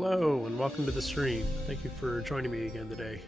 Hello, and welcome to the stream. Thank you for joining me again today.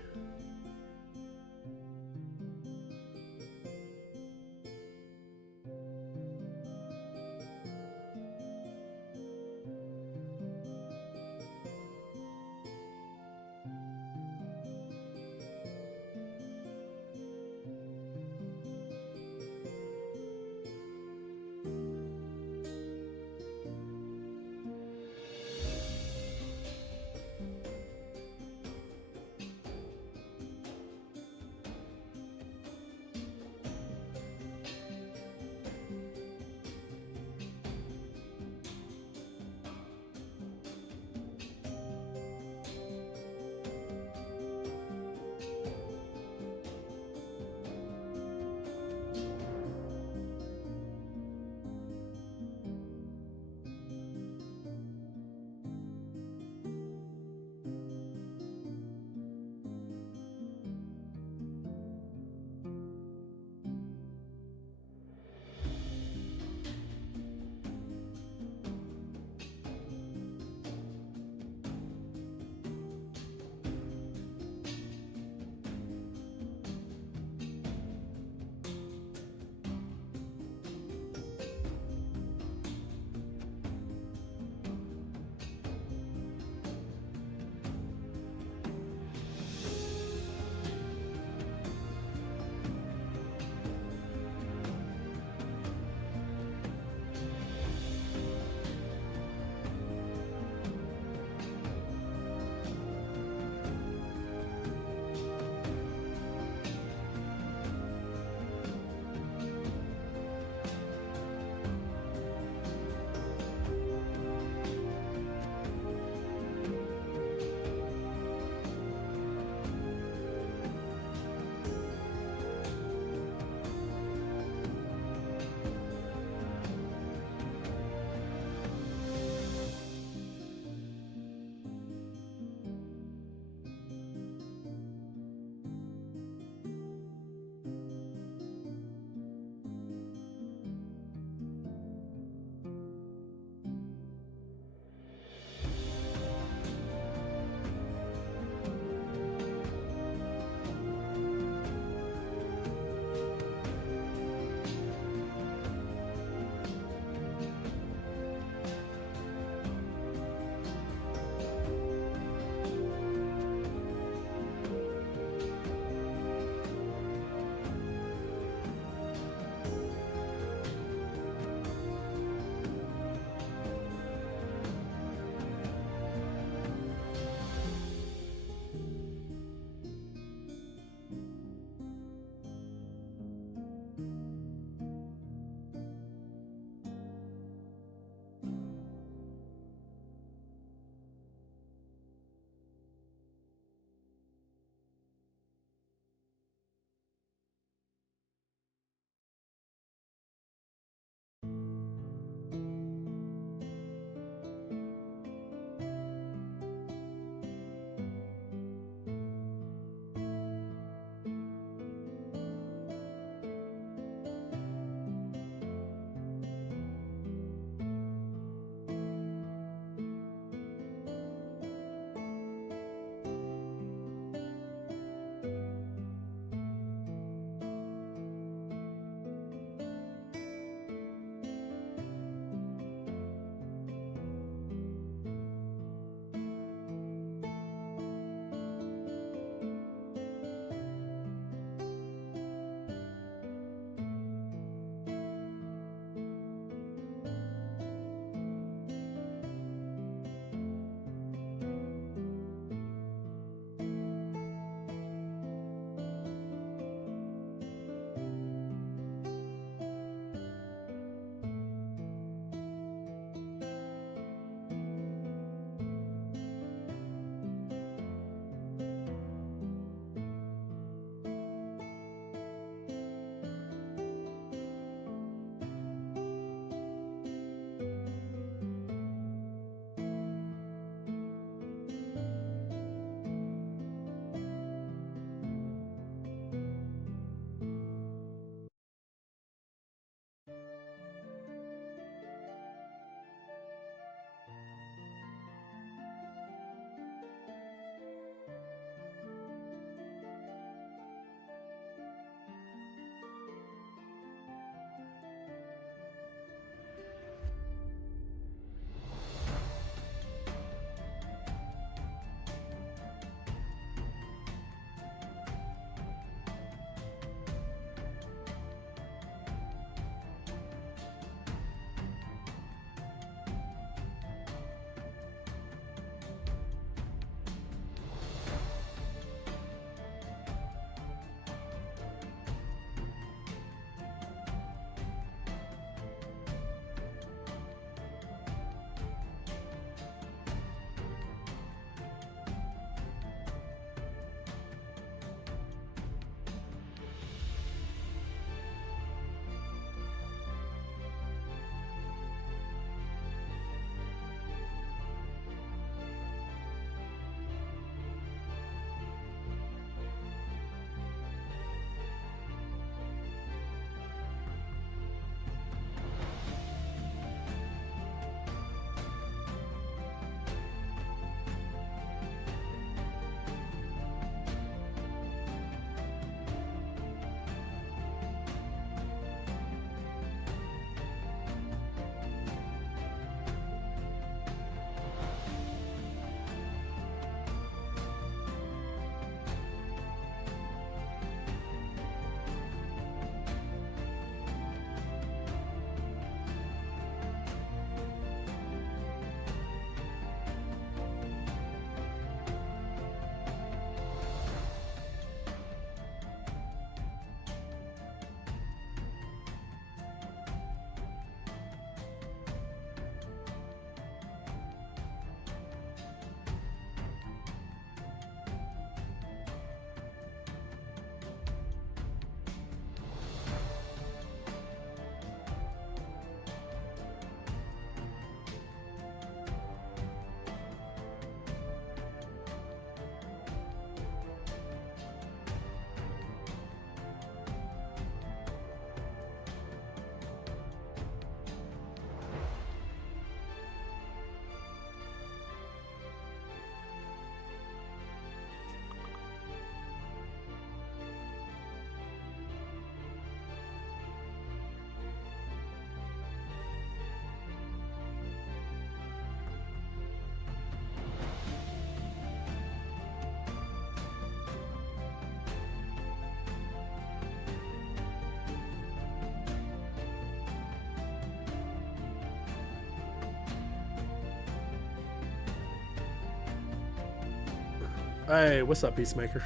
Hey, what's up, Peacemaker?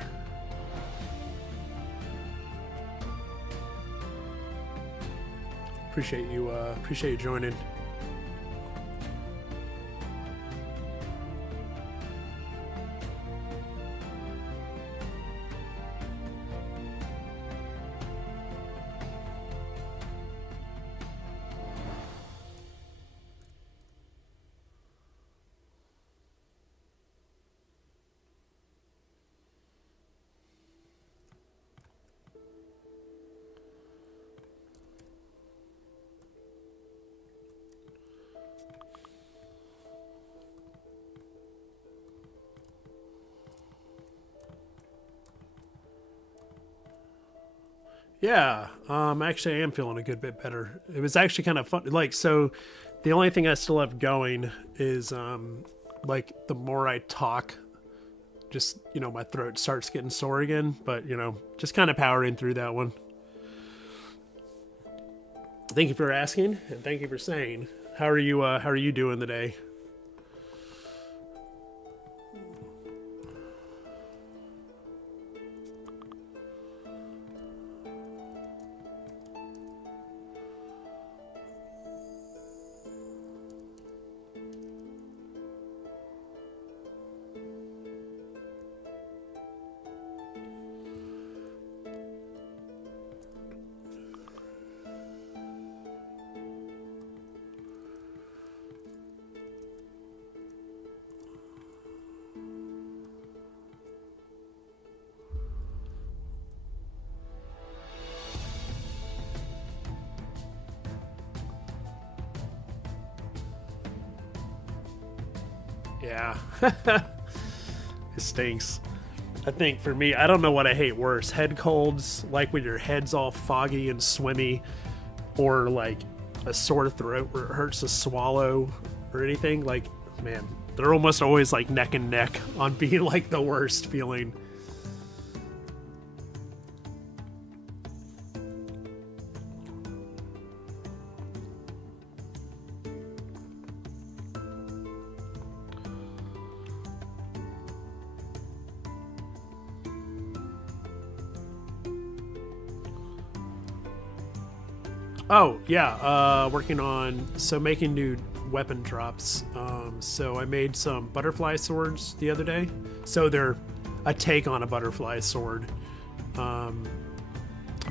Appreciate you joining. Yeah, actually, I am feeling a good bit better. It was actually kind of fun. Like, so, the only thing I still have going is, like, the more I talk, just my throat starts getting sore again. But just kind of powering through that one. Thank you for asking, and thank you for saying. How are you? How are you doing today? Yeah, it stinks. I think for me, I don't know what I hate worse: head colds, like when your head's all foggy and swimmy, or like a sore throat where it hurts to swallow, or anything. Like, man, they're almost always like neck and neck on being like the worst feeling. Oh yeah, working on making new weapon drops. So I made some butterfly swords the other day. So they're a take on a butterfly sword. Um,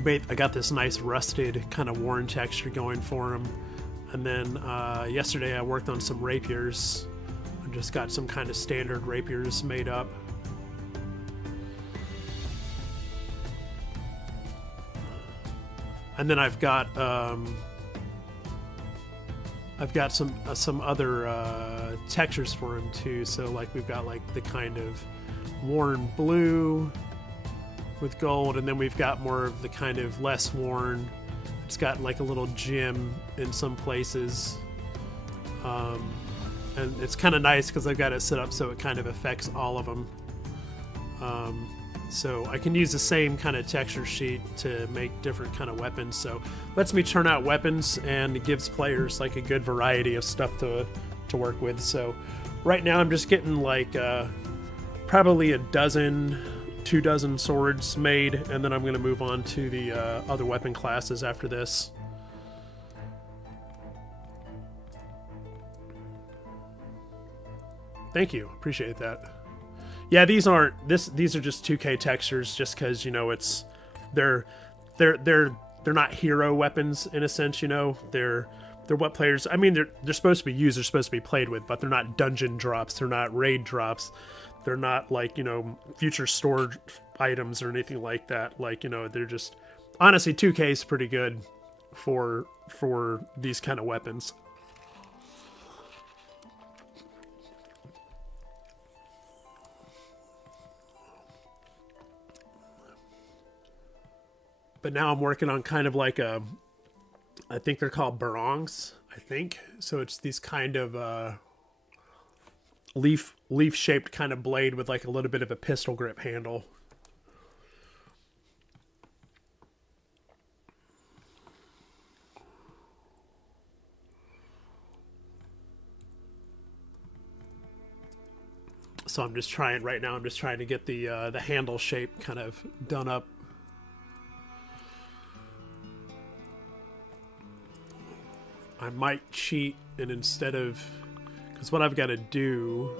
I got this nice rusted kind of worn texture going for them. And then yesterday I worked on some rapiers. I just got some kind of standard rapiers made up. And then I've got some other textures for him too. So like we've got like the kind of worn blue with gold, and then we've got more of the kind of less worn. It's got like a little gem in some places, and it's kind of nice because I've got it set up so it kind of affects all of them. So I can use the same kind of texture sheet to make different kind of weapons. So lets me turn out weapons, and it gives players like a good variety of stuff to work with. So right now I'm just getting like probably a dozen, 2 dozen swords made, and then I'm going to move on to the other weapon classes after this. Thank you, appreciate that. Yeah, these are just 2K textures, just because it's they're they're not hero weapons in a sense. They're what players. I mean, they're supposed to be used. They're supposed to be played with, but they're not dungeon drops. They're not raid drops. They're not like future stored items or anything like that. Like they're just honestly 2K is pretty good for these kind of weapons. But now I'm working on kind of like I think they're called barongs, I think. So it's these kind of leaf shaped kind of blade with like a little bit of a pistol grip handle. So I'm just trying right now. I'm just trying to get the handle shape kind of done up. I might cheat and instead of, because what I've got to do.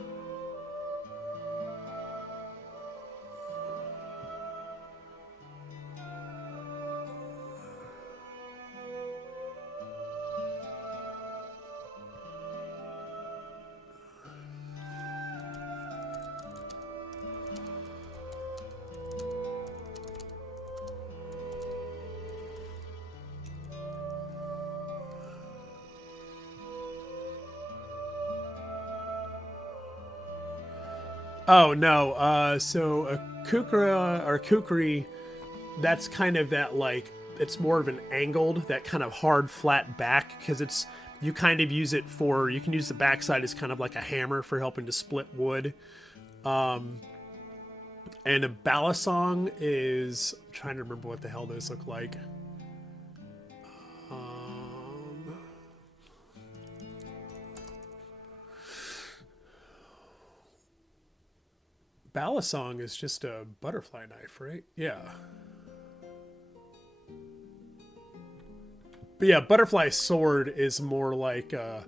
Oh no, so a kukra or kukri, that's kind of that like it's more of an angled, that kind of hard flat back because it's you kind of use it for you can use the backside as kind of like a hammer for helping to split wood. And a balisong is I'm trying to remember what the hell those look like. Balisong is just a butterfly knife, right? Yeah. But yeah, butterfly sword is more like they're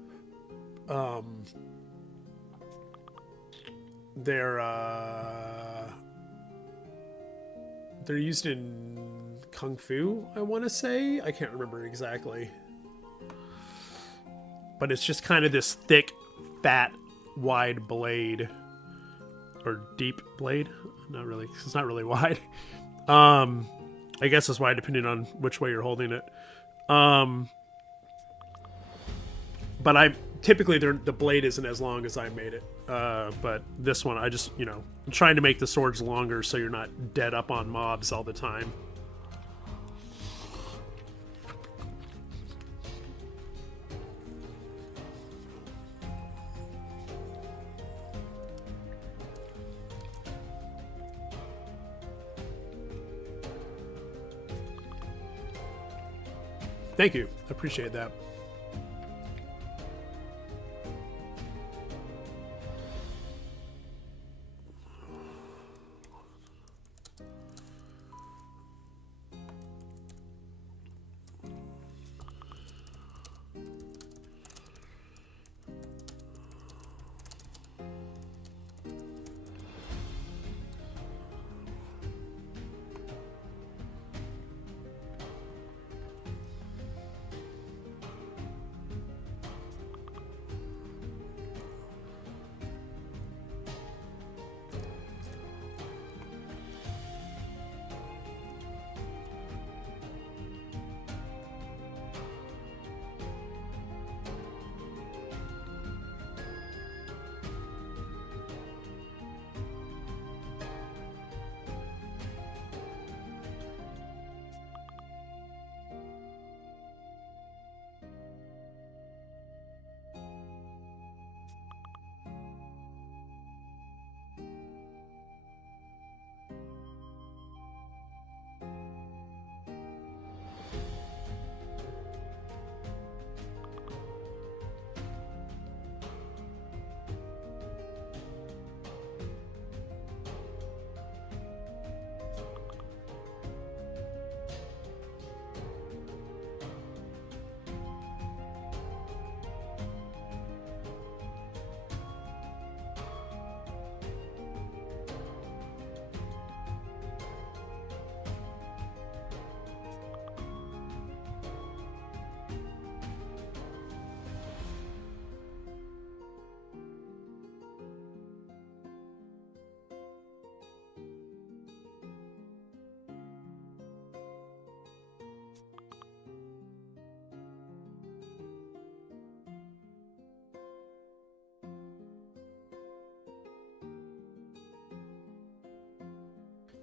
they're used in kung fu, I want to say. I can't remember exactly. But it's just kind of this thick, fat, wide blade. Or deep blade. Not really. It's not really wide. I guess it's wide depending on which way you're holding it. But I typically the blade isn't as long as I made it. But this one, I just I'm trying to make the swords longer so you're not dead up on mobs all the time. Thank you. I appreciate that.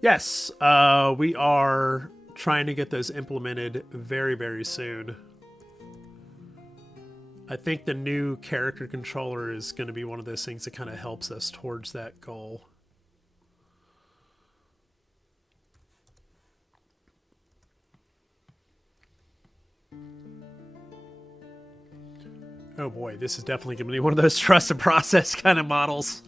Yes, we are trying to get those implemented very, very soon. I think the new character controller is going to be one of those things that kind of helps us towards that goal. Oh boy, this is definitely going to be one of those trust and process kind of models.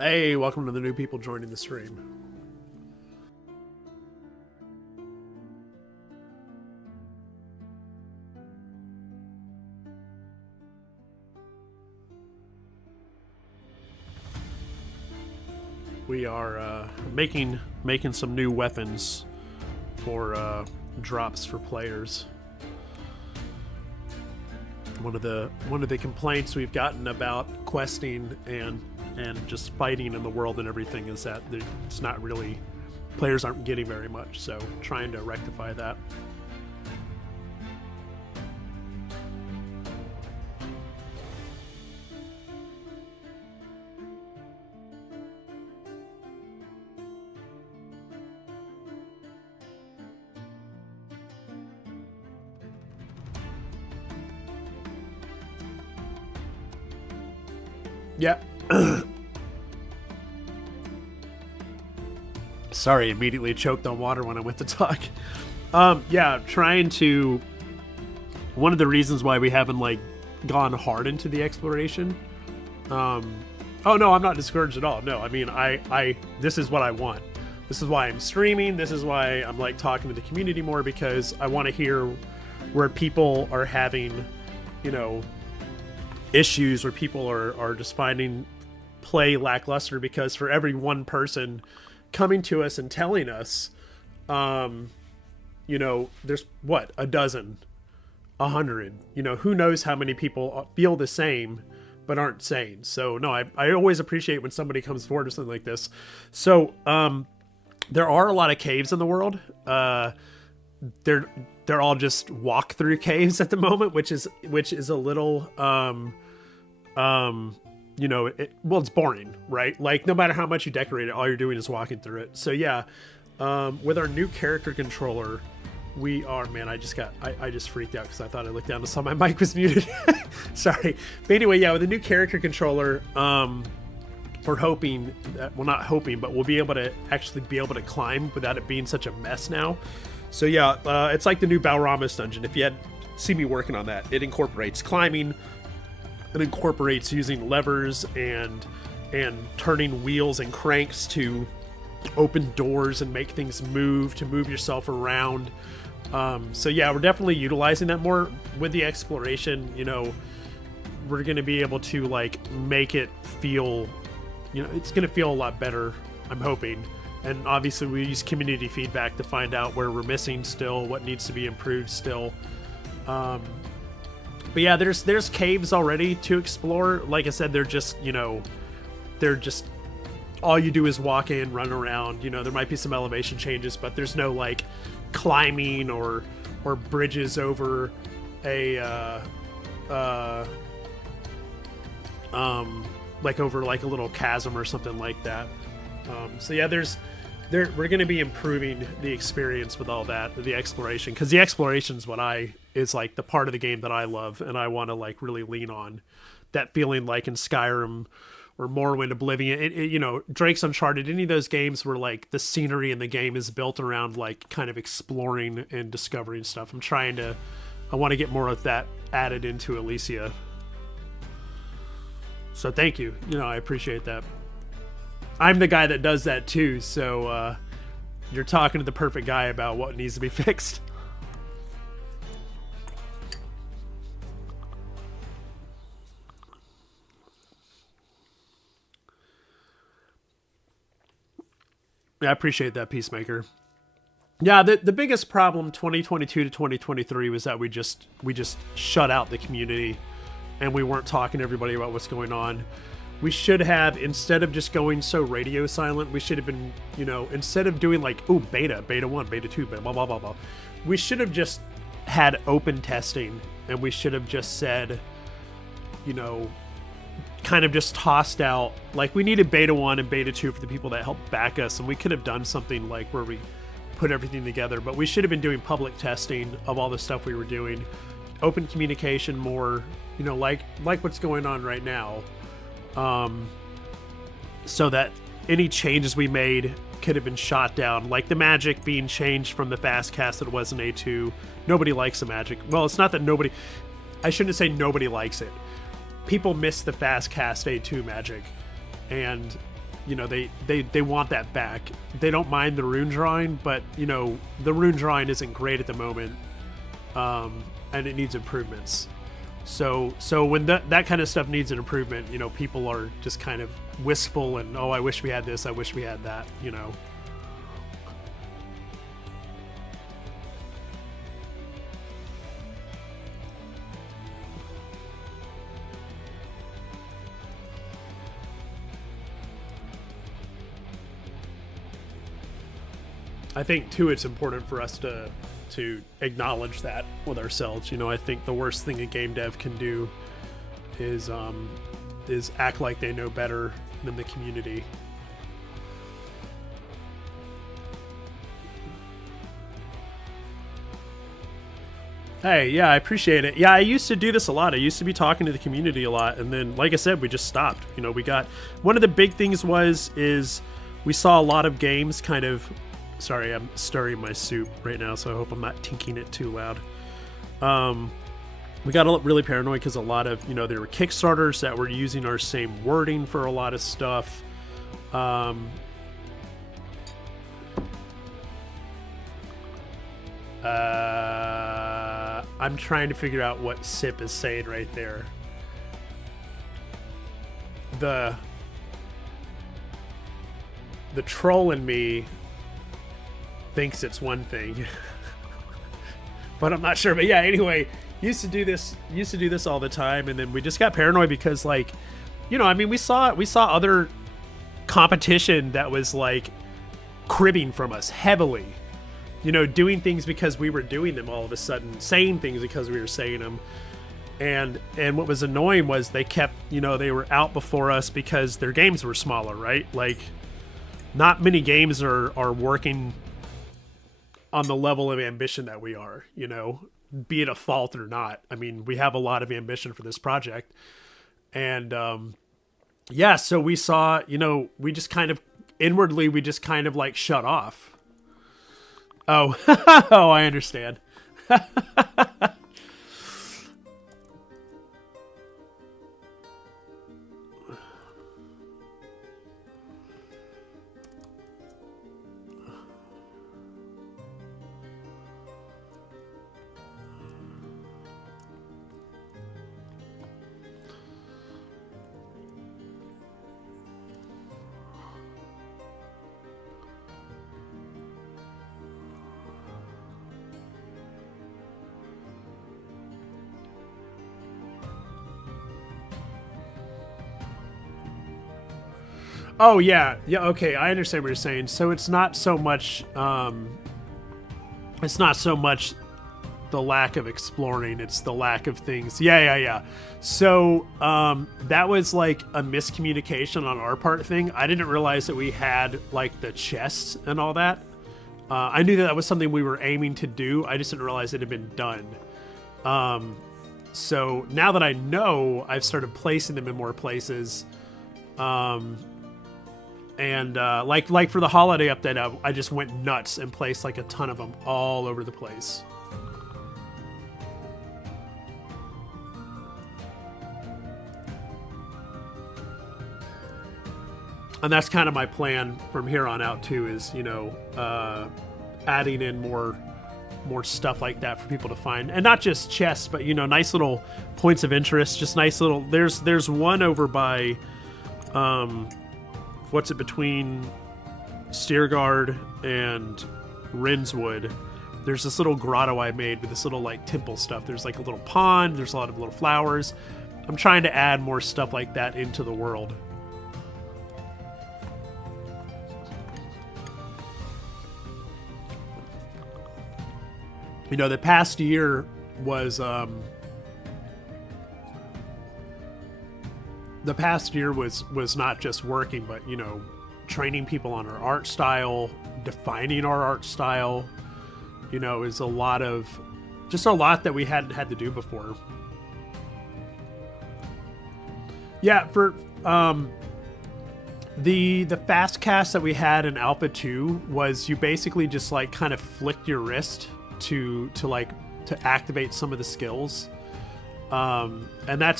Hey, welcome to the new people joining the stream. We are making some new weapons for drops for players. One of the complaints we've gotten about questing and just fighting in the world and everything is that it's not really, players aren't getting very much. So trying to rectify that. Yeah. Sorry, immediately choked on water when I went to talk. Yeah, trying to. One of the reasons why we haven't like gone hard into the exploration. Oh no, I'm not discouraged at all. No, I mean I this is what I want. This is why I'm streaming. This is why I'm like talking to the community more, because I want to hear where people are having, you know, issues, where people are just finding play lackluster, because for every one person coming to us and telling us, you know, there's what, a dozen, 100, you know, who knows how many people feel the same but aren't sane. So no, I always appreciate when somebody comes forward with something like this. So there are a lot of caves in the world. They're all just walk through caves at the moment, which is a little you know, it's boring, right? Like no matter how much you decorate it, all you're doing is walking through it. So yeah, with our new character controller, we are, man, I just freaked out because I thought I looked down and saw my mic was muted. Sorry. But anyway, yeah, with the new character controller, we're hoping that, well, not hoping, but we'll be able to actually be able to climb without it being such a mess now. So yeah, it's like the new Balramus dungeon. If you had seen me working on that, it incorporates climbing. It incorporates using levers and turning wheels and cranks to open doors and make things move, to move yourself around. So yeah, we're definitely utilizing that more with the exploration. You know, we're going to be able to like make it feel, you know, it's going to feel a lot better, I'm hoping. And obviously we use community feedback to find out where we're missing still, what needs to be improved still. But yeah, there's caves already to explore. Like I said, they're just, you know, they're just, all you do is walk in, run around. You know, there might be some elevation changes, but there's no like climbing or bridges over a like over like a little chasm or something like that. So yeah, we're going to be improving the experience with all that, the exploration, because the exploration is like the part of the game that I love, and I want to like really lean on that feeling, like in Skyrim or Morrowind, Oblivion, you know, Drake's Uncharted, any of those games where like the scenery in the game is built around like kind of exploring and discovering stuff. I want to get more of that added into Ilysia. So thank you. You know, I appreciate that. I'm the guy that does that too, so you're talking to the perfect guy about what needs to be fixed. Yeah, I appreciate that, Peacemaker. Yeah, the biggest problem 2022 to 2023 was that we just shut out the community, and we weren't talking to everybody about what's going on. We should have, instead of just going so radio silent, we should have been, you know, instead of doing like, oh, beta 1, beta 2, blah, blah, blah, blah. We should have just had open testing, and we should have just said, you know, kind of just tossed out, like we needed beta 1 and beta 2 for the people that helped back us, and we could have done something like where we put everything together, but we should have been doing public testing of all the stuff we were doing, open communication more, you know, like what's going on right now. So that any changes we made could have been shot down, like the magic being changed from the fast cast that it was in A2. Nobody likes the magic. Well, it's not that nobody, I shouldn't say nobody likes it. People miss the fast cast A2 magic, and you know, they want that back. They don't mind the rune drawing, but you know, the rune drawing isn't great at the moment, and it needs improvements. So when that kind of stuff needs an improvement, you know, people are just kind of wistful and, oh, I wish we had this, I wish we had that, you know. I think too, it's important for us to acknowledge that with ourselves. You know, I think the worst thing a game dev can do is act like they know better than the community. Hey, yeah, I appreciate it. Yeah, I used to do this a lot. I used to be talking to the community a lot, and then, like I said, we just stopped. You know, we got one of the big things is we saw a lot of games kind of. Sorry, I'm stirring my soup right now, so I hope I'm not tinking it too loud. We got really paranoid because a lot of, you know, there were Kickstarters that were using our same wording for a lot of stuff. I'm trying to figure out what Sip is saying right there. The troll in me thinks it's one thing, but I'm not sure. But yeah, anyway, used to do this all the time, and then we just got paranoid because, like, you know, I mean, we saw other competition that was like cribbing from us heavily, you know, doing things because we were doing them all of a sudden, saying things because we were saying them, and what was annoying was they kept, you know, they were out before us because their games were smaller, right? Like, not many games are working on the level of ambition that we are, you know, be it a fault or not. I mean, we have a lot of ambition for this project. And, yeah, so we saw, you know, we just kind of inwardly, we just kind of like shut off. Oh, oh, I understand. Oh yeah, yeah. Okay, I understand what you're saying. So it's not so much, it's not so much the lack of exploring; it's the lack of things. Yeah. So that was like a miscommunication on our part thing. I didn't realize that we had like the chests and all that. I knew that was something we were aiming to do. I just didn't realize it had been done. So now that I know, I've started placing them in more places. And like for the holiday update, I just went nuts and placed like a ton of them all over the place. And that's kind of my plan from here on out too, is, you know, adding in more stuff like that for people to find, and not just chests, but, you know, nice little points of interest, just nice little. There's one over by, what's it, between Steergard and Rinswood. There's this little grotto I made with this little like temple stuff. There's like a little pond. There's a lot of little flowers. I'm trying to add more stuff like that into the world. You know, the past year was not just working, but, you know, training people on our art style, defining our art style. You know, is a lot that we hadn't had to do before. Yeah, for the fast cast that we had in Alpha 2 was you basically just like kind of flicked your wrist to activate some of the skills. And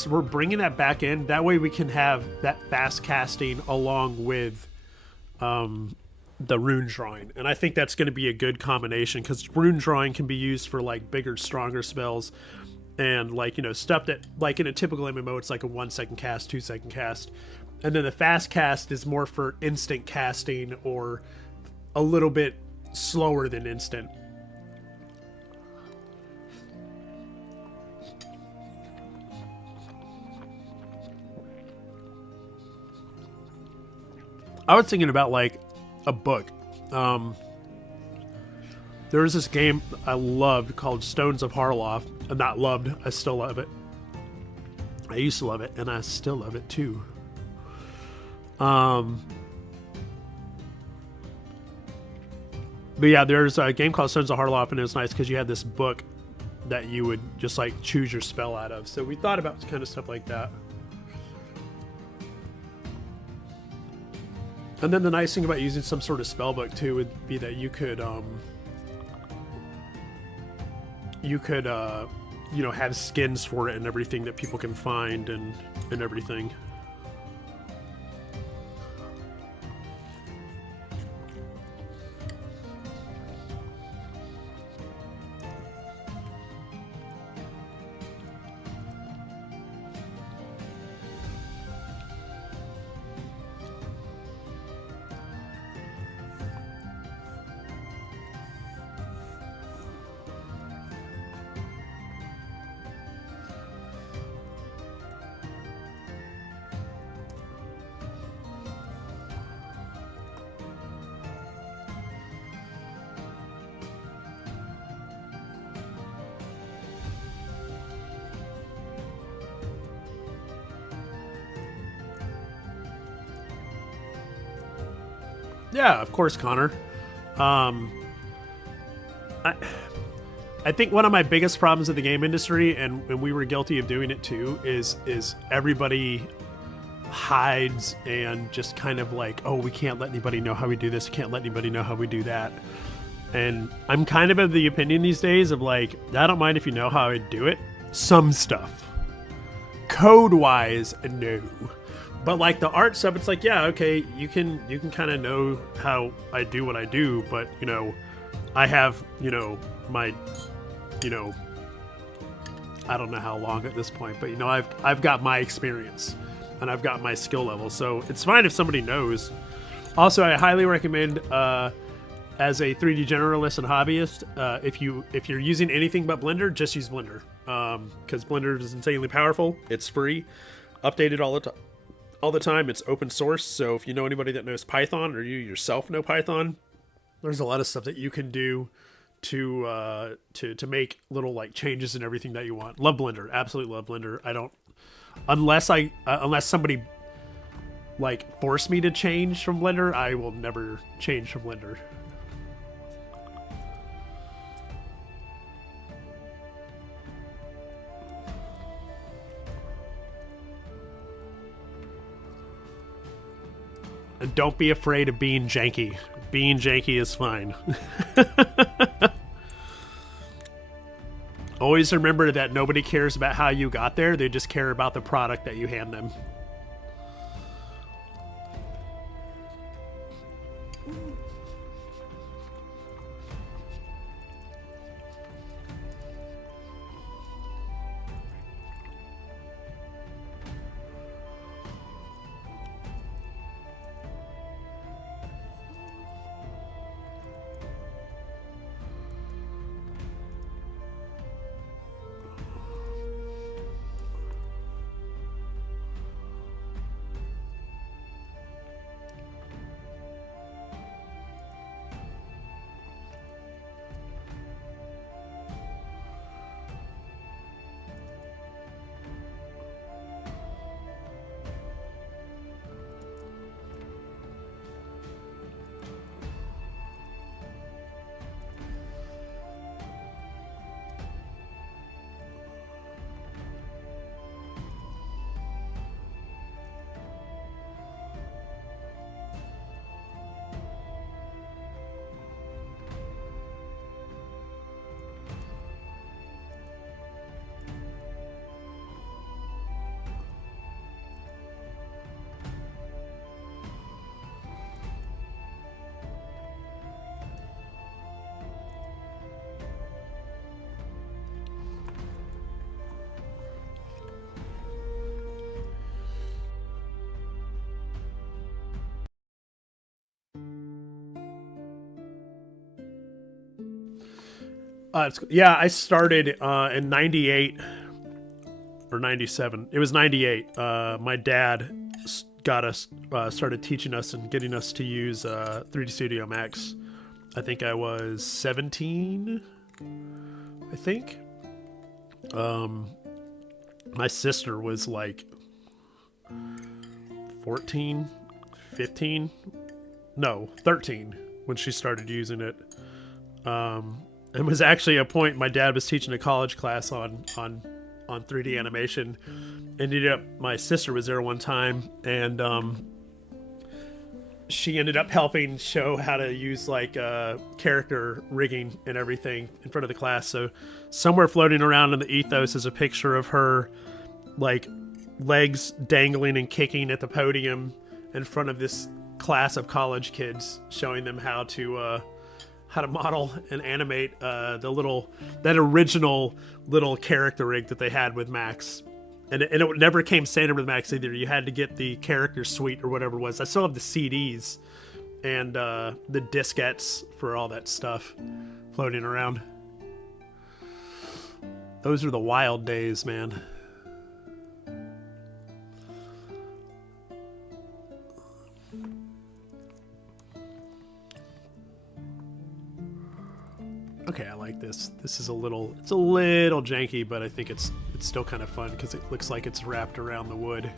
we're bringing that back in. That way we can have that fast casting along with the rune drawing, and I think that's going to be a good combination because rune drawing can be used for like bigger, stronger spells, and like stuff that like in a typical MMO it's like a 1 second cast, 2 second cast, and then the fast cast is more for instant casting or a little bit slower than instant. I was thinking about like a book. There was this game I loved called Stones of Harloff. Not loved, I still love it. I used to love it, and I still love it too. But yeah, there's a game called Stones of Harloff, and it was nice because you had this book that you would just like choose your spell out of. So we thought about kind of stuff like that. And then the nice thing about using some sort of spell book too would be that you could have skins for it and everything that people can find and everything. Yeah, of course, Connor. Um, I, I think one of my biggest problems in the game industry, and we were guilty of doing it too, is everybody hides and just kind of like, oh, we can't let anybody know how we do this, we can't let anybody know how we do that. And I'm kind of the opinion these days of like, I don't mind if you know how I do it. Some stuff. Code-wise, no. But like the art stuff, it's like, yeah, okay, you can kind of know how I do what I do, but I have my I don't know how long at this point, but I've got my experience and I've got my skill level, so it's fine if somebody knows. Also, I highly recommend as a 3D generalist and hobbyist, if you're using anything but Blender, just use Blender, because Blender is insanely powerful. It's free, updated all the time. It's open source, so if you know anybody that knows Python or you yourself know Python, there's a lot of stuff that you can do to make little like changes and everything that you want. Love Blender, absolutely love Blender. I don't unless somebody like force me to change from Blender, I will never change from Blender. And don't be afraid of being janky. Being janky is fine. Always remember that nobody cares about how you got there. They just care about the product that you hand them. Yeah, I started in 98 or 97. It was 98. My dad got us, started teaching us and getting us to use 3D Studio Max. I think I was 17, I think. My sister was like 14, 15, no, 13 when she started using it. It was actually a point my dad was teaching a college class on 3D animation. Ended up, my sister was there one time, and she ended up helping show how to use like character rigging and everything in front of the class. So somewhere floating around in the ethos is a picture of her like legs dangling and kicking at the podium in front of this class of college kids, showing them how to model and animate that original little character rig that they had with Max. And it never came standard with Max either. You had to get the character suite or whatever it was. I still have the CDs and the diskettes for all that stuff floating around. Those are the wild days, man. Okay, I like this. This is it's a little janky, but I think it's still kind of fun because it looks like it's wrapped around the wood.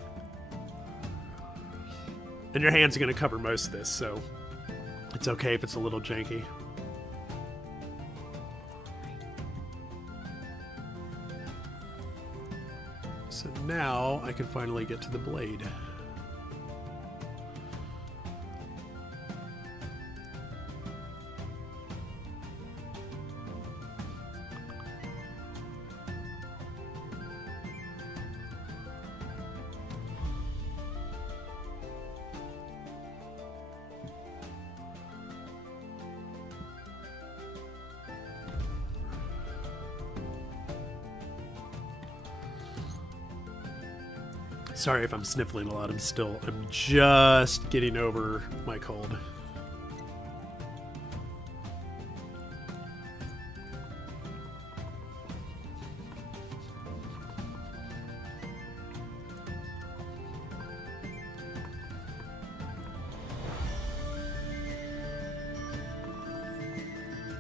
And your hands are going to cover most of this, so it's okay if it's a little janky. So now I can finally get to the blade. Sorry if I'm sniffling a lot. I'm just getting over my cold.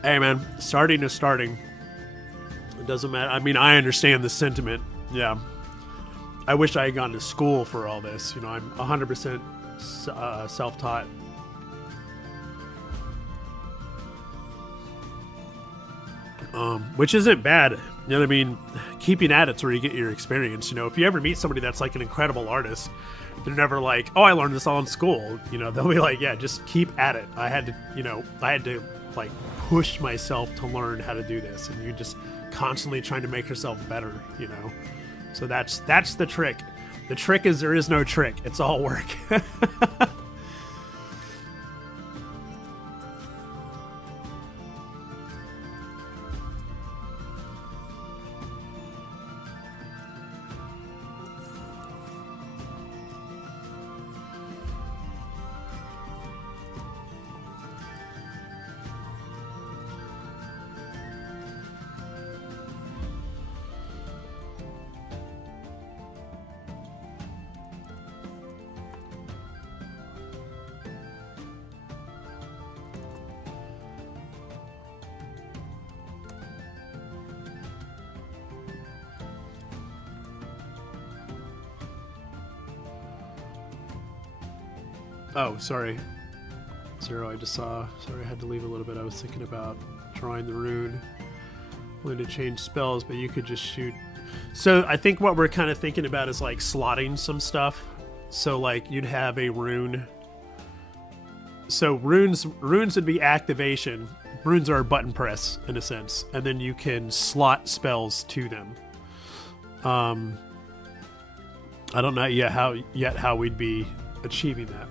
Hey man, starting is starting. It doesn't matter. I mean, I understand the sentiment. Yeah. I wish I had gone to school for all this. You know, I'm 100% self-taught. Which isn't bad. You know what I mean? Keeping at it's where you get your experience. You know, if you ever meet somebody that's like an incredible artist, they're never like, oh, I learned this all in school. You know, they'll be like, yeah, just keep at it. I had to like push myself to learn how to do this. And you just constantly trying to make yourself better, you know? So that's the trick. The trick is there is no trick. It's all work. Oh, sorry. Zero, I just saw. Sorry, I had to leave a little bit. I was thinking about drawing the rune. Going to change spells, but you could just shoot. So I think what we're kind of thinking about is like slotting some stuff. So like you'd have a rune. So runes would be activation. Runes are a button press in a sense, and then you can slot spells to them. I don't know yet how we'd be achieving that.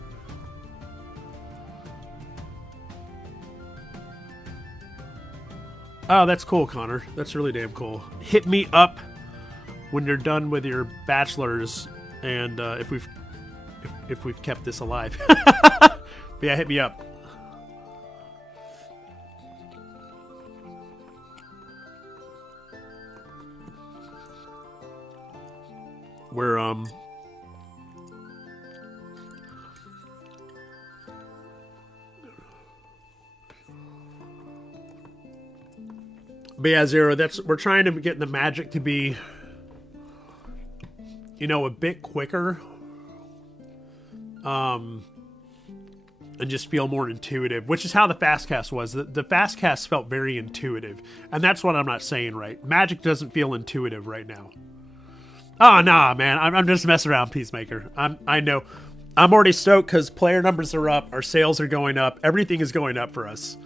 Oh, that's cool, Connor. That's really damn cool. Hit me up when you're done with your bachelor's, and if we've kept this alive. But yeah, hit me up. We're but yeah, Zero, we're trying to get the magic to be, you know, a bit quicker. And just feel more intuitive, which is how the Fastcast was. The Fastcast felt very intuitive, and that's what I'm not saying right. Magic doesn't feel intuitive right now. Oh, nah, man. I'm just messing around, Peacemaker. I know. I'm already stoked because player numbers are up. Our sales are going up. Everything is going up for us.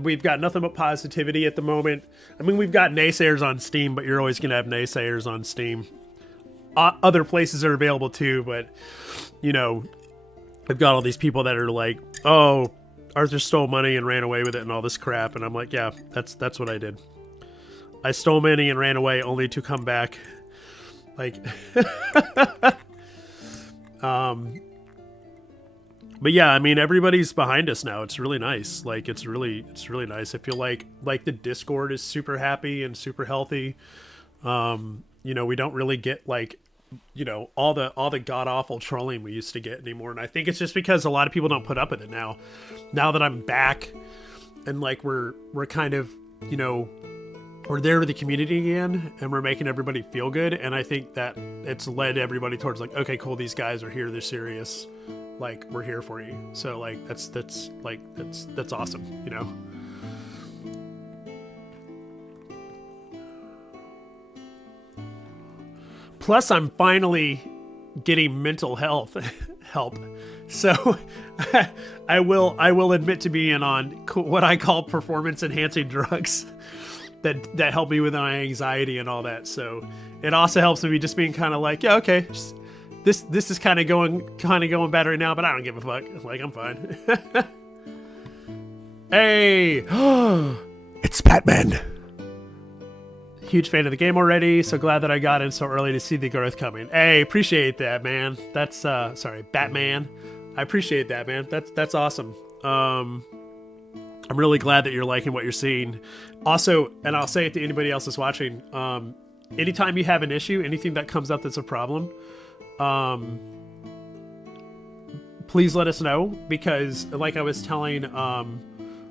We've got nothing but positivity at the moment. I mean, we've got naysayers on Steam, but you're always going to have naysayers on Steam. Other places are available too, but, you know, I've got all these people that are like, oh, Arthur stole money and ran away with it and all this crap. And I'm like, yeah, that's what I did. I stole money and ran away only to come back. Like, but yeah, I mean, everybody's behind us now. It's really nice. Like, it's really nice. I feel like the Discord is super happy and super healthy. You know, we don't really get like, you know, all the god awful trolling we used to get anymore. And I think it's just because a lot of people don't put up with it now. Now that I'm back and like we're kind of, you know, we're there with the community again and we're making everybody feel good. And I think that it's led everybody towards like, okay, cool, these guys are here, they're serious. Like, we're here for you. So like that's awesome, you know. Plus, I'm finally getting mental health help. So I will admit to being on what I call performance enhancing drugs that help me with my anxiety and all that. So it also helps me just being kind of like, yeah, okay, this is kind of going bad right now, but I don't give a fuck. Like, I'm fine. Hey, it's Batman. Huge fan of the game already, so glad that I got in so early to see the growth coming. Hey, appreciate that, man. That's sorry, Batman. I appreciate that, man. That's awesome. I'm really glad that you're liking what you're seeing. Also, and I'll say it to anybody else that's watching, anytime you have an issue, anything that comes up that's a problem, please let us know, because like I was telling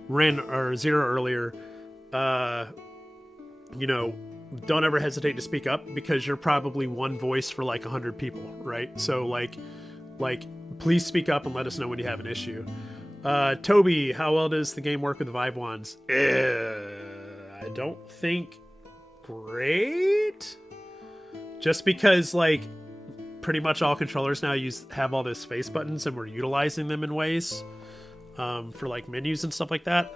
Ren or Zero earlier, you know, don't ever hesitate to speak up, because you're probably one voice for like 100 people, right? So like please speak up and let us know when you have an issue. Toby, how well does the game work with the Vive wands? I don't think great. Just because like pretty much all controllers now have all those face buttons, and we're utilizing them in ways for like menus and stuff like that.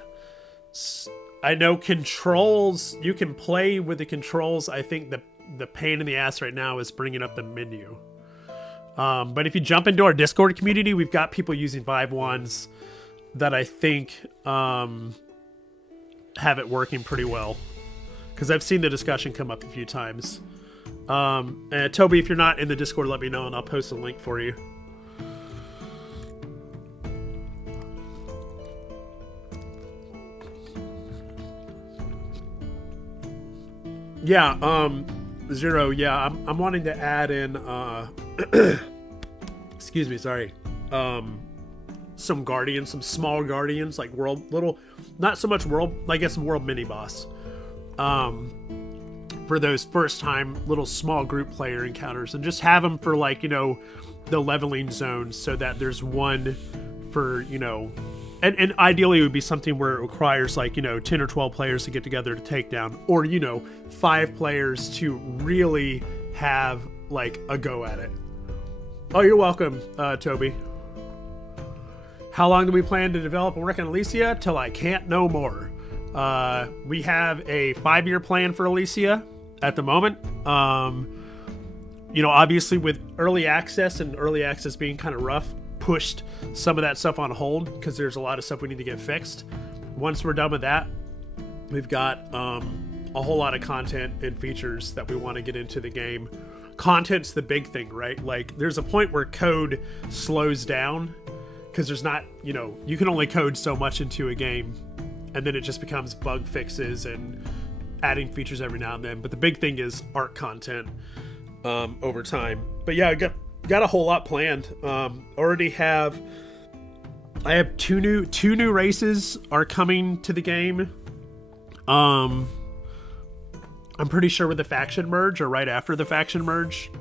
I know controls, you can play with the controls. I think the pain in the ass right now is bringing up the menu. But if you jump into our Discord community, we've got people using Vive wands that I think have it working pretty well, because I've seen the discussion come up a few times. And Toby, if you're not in the Discord, let me know and I'll post a link for you. Yeah, Zero, yeah, I'm wanting to add in, excuse me, sorry, some guardians, some small guardians, like not so much world, I guess world mini boss, for those first time little small group player encounters, and just have them for like, you know, the leveling zones, so that there's one for, you know, and ideally it would be something where it requires like, you know, 10 or 12 players to get together to take down, or, you know, 5 players to really have like a go at it. Oh, you're welcome, Toby. How long do we plan to develop and work on Ilysia? Till I can't no more. We have a 5-year plan for Ilysia at the moment. You know, obviously with early access being kind of rough, pushed some of that stuff on hold, because there's a lot of stuff we need to get fixed. Once we're done with that, we've got a whole lot of content and features that we want to get into the game. Content's the big thing, right? Like, there's a point where code slows down, because there's not, you know, you can only code so much into a game, and then it just becomes bug fixes and adding features every now and then. But the big thing is art content. over time. But yeah, I got a whole lot planned. Already have I have two new races are coming to the game. I'm pretty sure with the faction merge or right after the faction merge,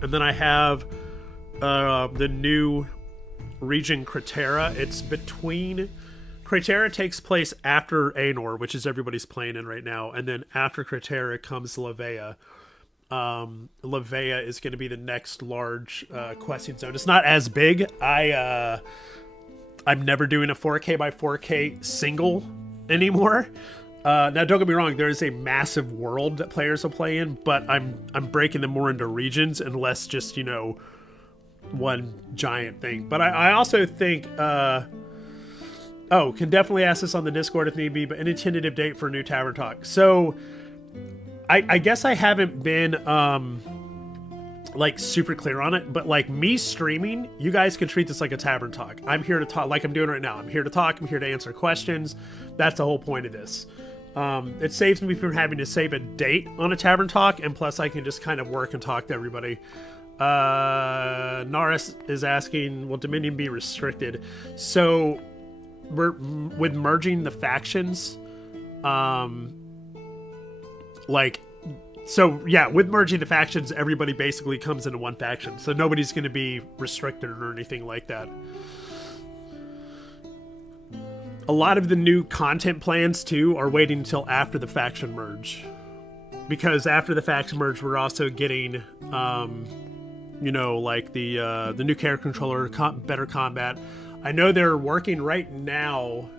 and then I have the new region Cratera. It's between Cratera takes place after Anor, which is everybody's playing in right now, and then after Cratera comes Levea. Levea is going to be the next large questing zone. It's not as big. I'm never doing a 4K by 4K single anymore. Now, don't get me wrong. There is a massive world that players will play in, but I'm breaking them more into regions and less just one giant thing. But I also think can definitely ask this on the Discord if need be. But any tentative date for a new Tavern Talk? So I guess I haven't been like super clear on it, but like me streaming, you guys can treat this like a Tavern Talk. I'm here to talk like I'm doing right now. I'm here to talk. I'm here to answer questions. That's the whole point of this. It saves me from having to save a date on a Tavern Talk, and plus I can just kind of work and talk to everybody. Naris is asking, will Dominion be restricted? So with merging the factions, with merging the factions, everybody basically comes into one faction, so nobody's going to be restricted or anything like that. A lot of the new content plans too are waiting until after the faction merge, because after the faction merge we're also getting like the new character controller, better combat. I know they're working right now.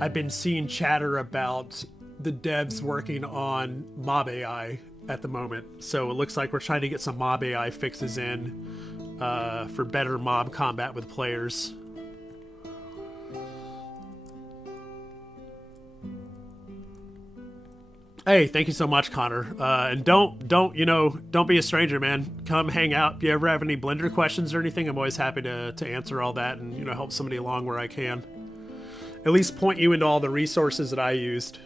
I've been seeing chatter about the devs working on mob AI at the moment, so it looks like we're trying to get some mob AI fixes in for better mob combat with players. Hey, thank you so much, Connor. And don't be a stranger, man. Come hang out. If you ever have any Blender questions or anything, I'm always happy to answer all that and help somebody along where I can. At least point you into all the resources that I used.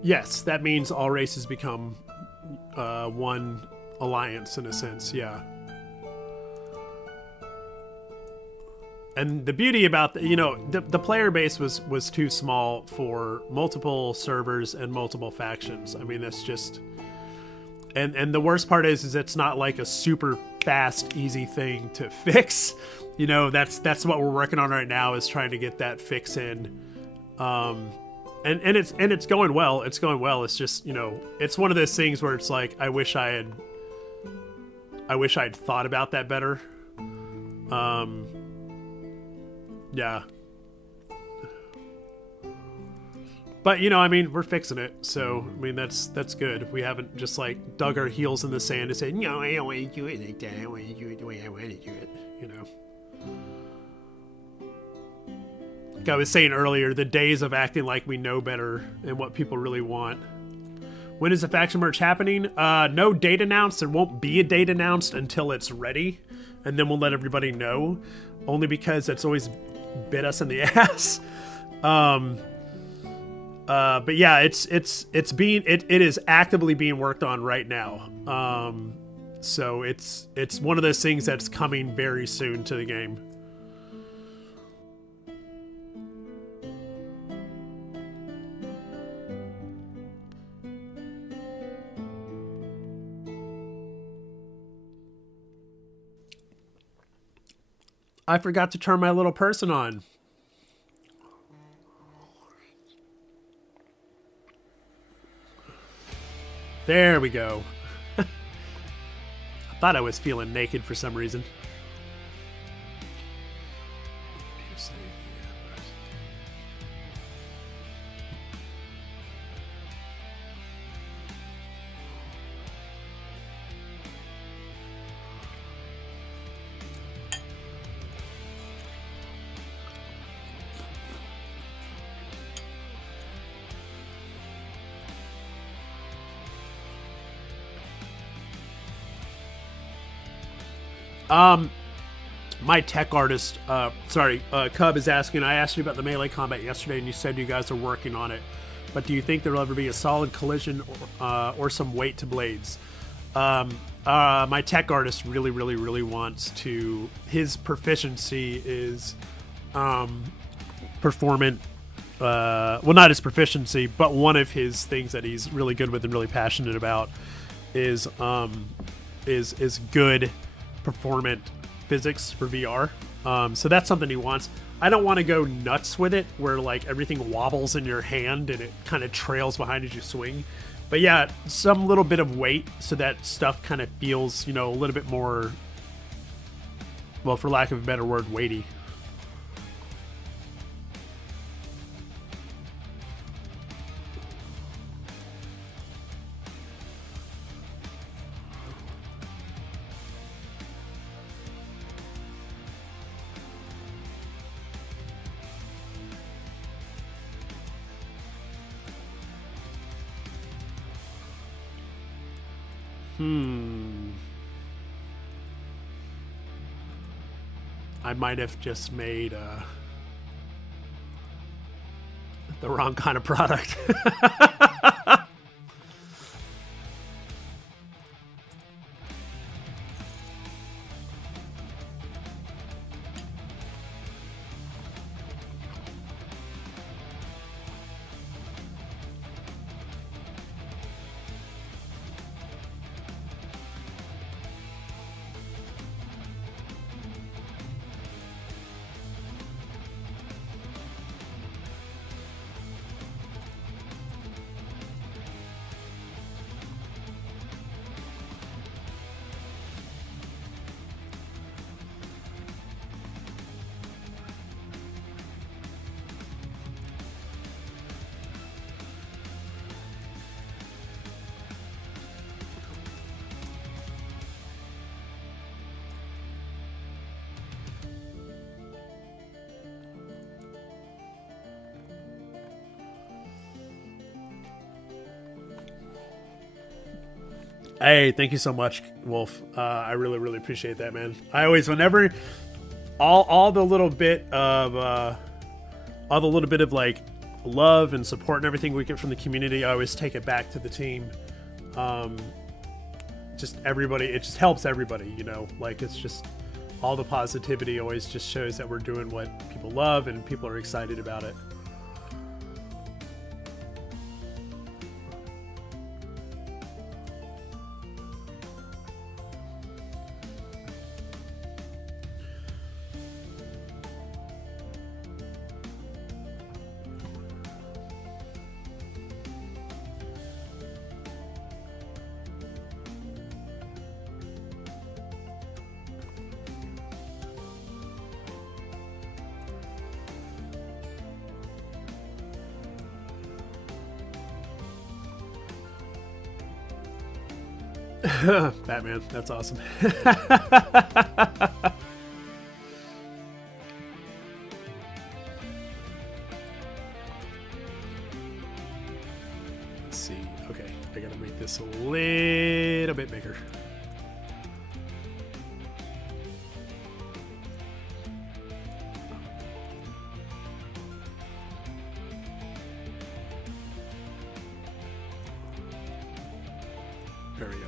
Yes, that means all races become one alliance in a sense, yeah. And the beauty about the player base was too small for multiple servers and multiple factions. I mean, that's just, and the worst part is it's not like a super fast, easy thing to fix. That's what we're working on right now, is trying to get that fix in. And it's going well. It's going well. It's just, it's one of those things where it's like, I wish I'd thought about that better. Yeah. But we're fixing it. So, that's good. We haven't just like dug our heels in the sand and said, no, I don't want to do it like that. I want to do it the way I want to do it, Like I was saying earlier, the days of acting like we know better and what people really want. When is the faction merge happening? No date announced. There won't be a date announced until it's ready, and then we'll let everybody know. Only because it's always bit us in the ass. But yeah, it is actively being worked on right now. So it's one of those things that's coming very soon to the game. I forgot to turn my little person on. There we go. I thought I was feeling naked for some reason. My tech artist, Cub is asking. I asked you about the melee combat yesterday, and you said you guys are working on it. But do you think there will ever be a solid collision or some weight to blades? My tech artist really, really, really wants to. His proficiency is performant. Well, not his proficiency, but one of his things that he's really good with and really passionate about is good performant physics for VR. So that's something he wants. I don't want to go nuts with it where like everything wobbles in your hand and it kind of trails behind as you swing. But yeah, some little bit of weight so that stuff kind of feels, a little bit more, well, for lack of a better word, weighty. I might have just made the wrong kind of product. Hey, thank you so much, Wolf. I really, really appreciate that, man. I always, whenever all the little bit of like love and support and everything we get from the community, I always take it back to the team. Just everybody, it just helps everybody, like it's just all the positivity always just shows that we're doing what people love and people are excited about it. Batman, that's awesome. Let's see. Okay, I gotta make this a little bit bigger. There we go.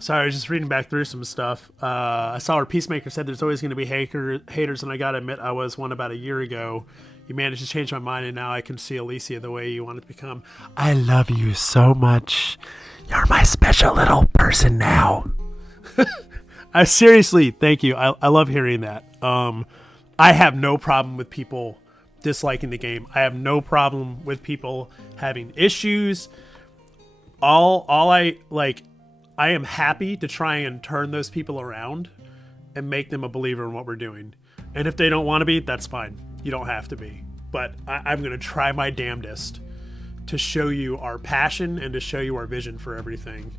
Sorry, I was just reading back through some stuff. I saw our Peacemaker said there's always going to be haters, and I gotta admit, I was one about a year ago. You managed to change my mind, and now I can see Ilysia the way you want it to become. I love you so much. You're my special little person now. I seriously, thank you. I love hearing that. I have no problem with people disliking the game. I have no problem with people having issues. I am happy to try and turn those people around and make them a believer in what we're doing. And if they don't want to be, that's fine. You don't have to be. But I'm going to try my damnedest to show you our passion and to show you our vision for everything.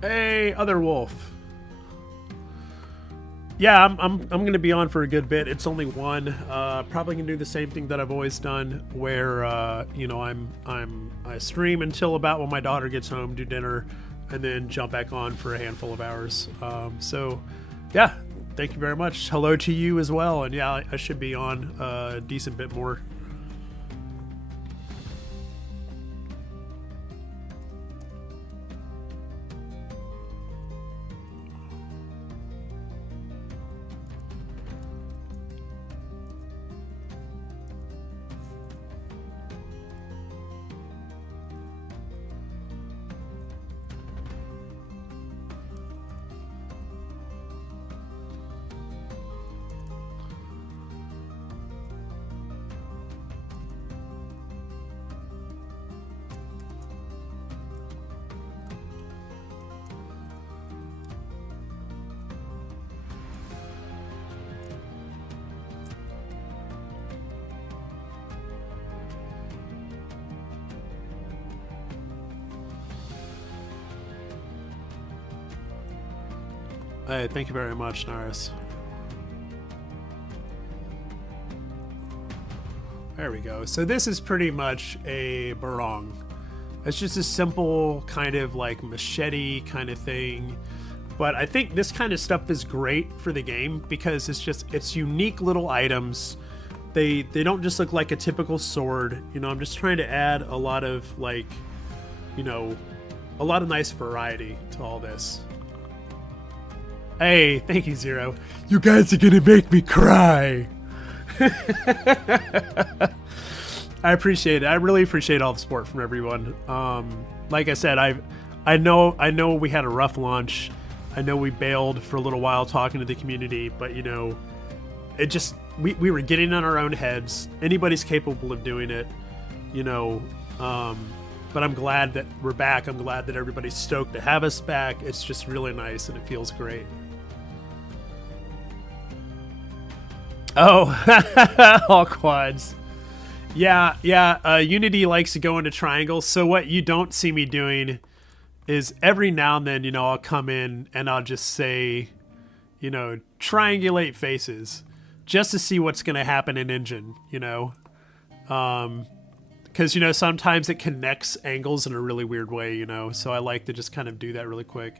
Hey, other wolf. Yeah, I'm gonna be on for a good bit. It's only one. Probably gonna do the same thing that I've always done, where I stream until about when my daughter gets home, do dinner, and then jump back on for a handful of hours. So, yeah, thank you very much. Hello to you as well, and yeah, I should be on a decent bit more. Hey, thank you very much, Naris. There we go. So this is pretty much a barong. It's just a simple kind of like machete kind of thing. But I think this kind of stuff is great for the game because it's unique little items. They don't just look like a typical sword. You know, I'm just trying to add a lot of like, you know, a lot of nice variety to all this. Hey, thank you, Zero. You guys are gonna make me cry. I appreciate it. I really appreciate all the support from everyone. Like I said, I know we had a rough launch. I know we bailed for a little while talking to the community, but you know, it just we were getting on our own heads. Anybody's capable of doing it, you know. But I'm glad that we're back. I'm glad that everybody's stoked to have us back. It's just really nice and it feels great. Oh, all quads. Yeah. Unity likes to go into triangles. So what you don't see me doing is every now and then, you know, I'll come in and I'll just say, you know, triangulate faces just to see what's going to happen in engine, you know. Because, you know, sometimes it connects angles in a really weird way, you know. So I like to just kind of do that really quick.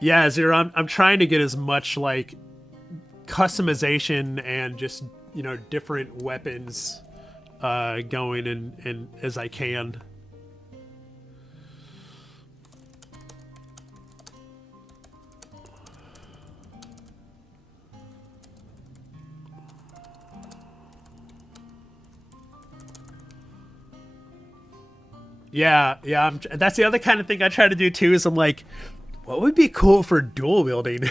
Yeah, Zero, I'm trying to get as much, like, customization and just, you know, different weapons going and as I can. Yeah, that's the other kind of thing I try to do too, is I'm like, what would be cool for dual wielding?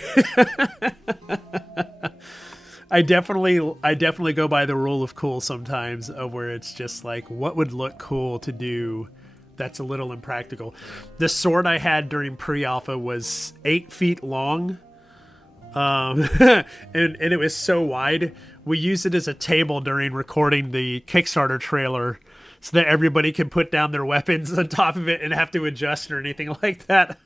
I definitely go by the rule of cool sometimes, of where it's just like, what would look cool to do that's a little impractical. The sword I had during pre-alpha was 8 feet long, and it was so wide. We used it as a table during recording the Kickstarter trailer, so that everybody can put down their weapons on top of it and have to adjust or anything like that.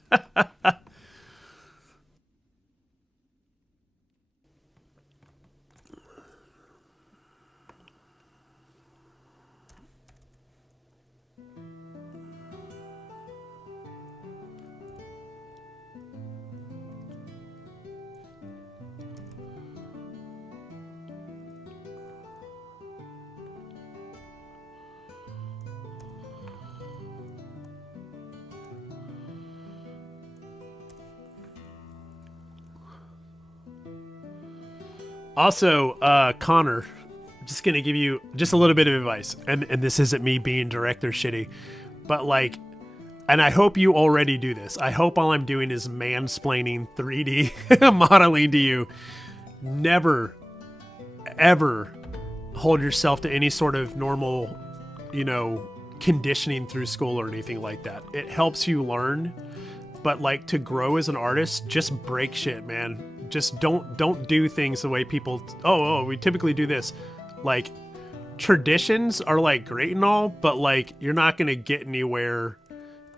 Also, Connor, just gonna give you just a little bit of advice, and this isn't me being direct or shitty, but like, and I hope you already do this. I hope all I'm doing is mansplaining 3D modeling to you. Never, ever hold yourself to any sort of normal, you know, conditioning through school or anything like that. It helps you learn, but like to grow as an artist, just break shit, man. Just don't do things the way people. We typically do this. Like, traditions are like great and all, but like you're not gonna get anywhere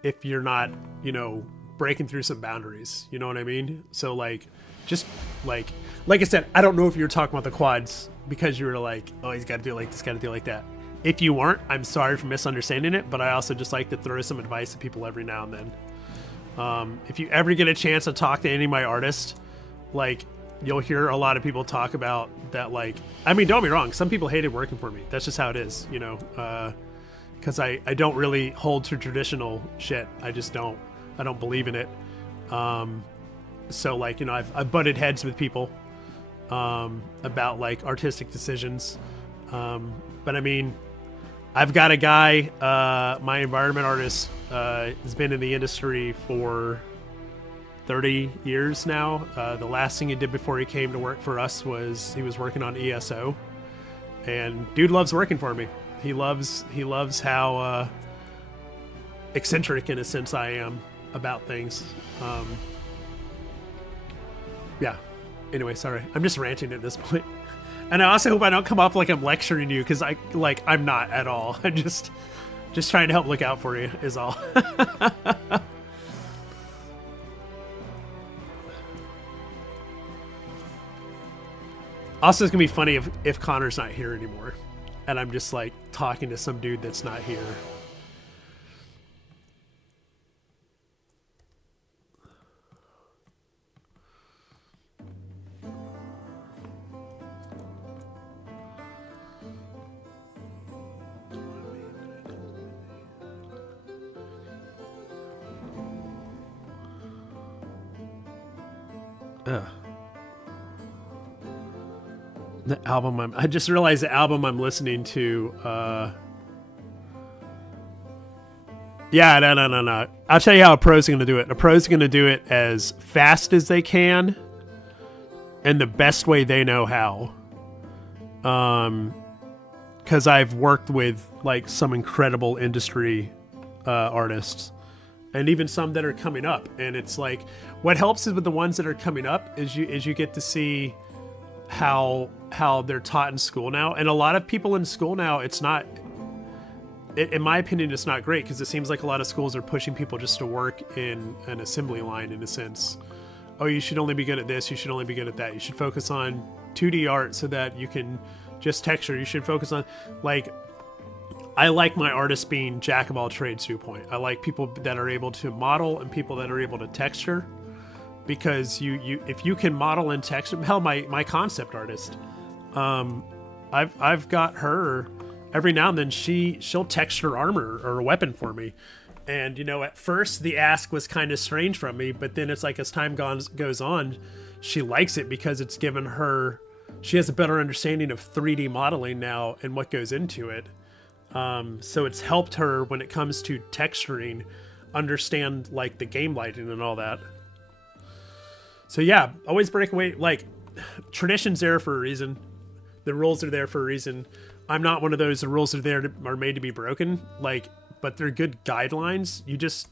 if you're not, you know, breaking through some boundaries. You know what I mean? So like, just like I said, I don't know if you were talking about the quads because you were like, oh, he's got to do it like this, got to do it like that. If you weren't, I'm sorry for misunderstanding it, but I also just like to throw some advice to people every now and then. If you ever get a chance to talk to any of my artists, like, you'll hear a lot of people talk about that. Like, I mean, don't be wrong, some people hated working for me. That's just how it is, you know, because I don't really hold to traditional shit. I just don't. I don't believe in it. So like, you know, I've butted heads with people about like artistic decisions. But I mean, I've got a guy, my environment artist, has been in the industry for 30 years now. The last thing he did before he came to work for us was he was working on ESO, and dude loves working for me. He loves how eccentric in a sense I am about things. Yeah. Anyway, sorry. I'm just ranting at this point. And I also hope I don't come off like I'm lecturing you, because I'm not at all. I'm just trying to help look out for you is all. Also, it's gonna be funny if Connor's not here anymore, and I'm just like talking to some dude that's not here. Ugh. The album I just realized the album I'm listening to, yeah, no. I'll tell you how a pro's going to do it. A pro's going to do it as fast as they can and the best way they know how. Because I've worked with like some incredible industry artists, and even some that are coming up. And it's like, what helps is with the ones that are coming up is you get to see how they're taught in school now. And a lot of people in school now, it's not, in my opinion, it's not great, because it seems like a lot of schools are pushing people just to work in an assembly line in a sense. Oh, you should only be good at this, you should only be good at that, you should focus on 2D art so that you can just texture, you should focus on, like, I like my artists being jack of all trades to a point. I like people that are able to model and people that are able to texture, because you if you can model and texture, hell, my concept artist, I've got her every now and then, she'll texture armor or a weapon for me. And, you know, at first the ask was kind of strange from me, but then it's like as time goes on, she likes it because it's given her, she has a better understanding of 3D modeling now and what goes into it. So it's helped her when it comes to texturing, understand like the game lighting and all that. So yeah, always break away. Like, tradition's there for a reason. The rules are there for a reason. I'm not one of those. The rules are there are made to be broken. Like, but they're good guidelines. You just,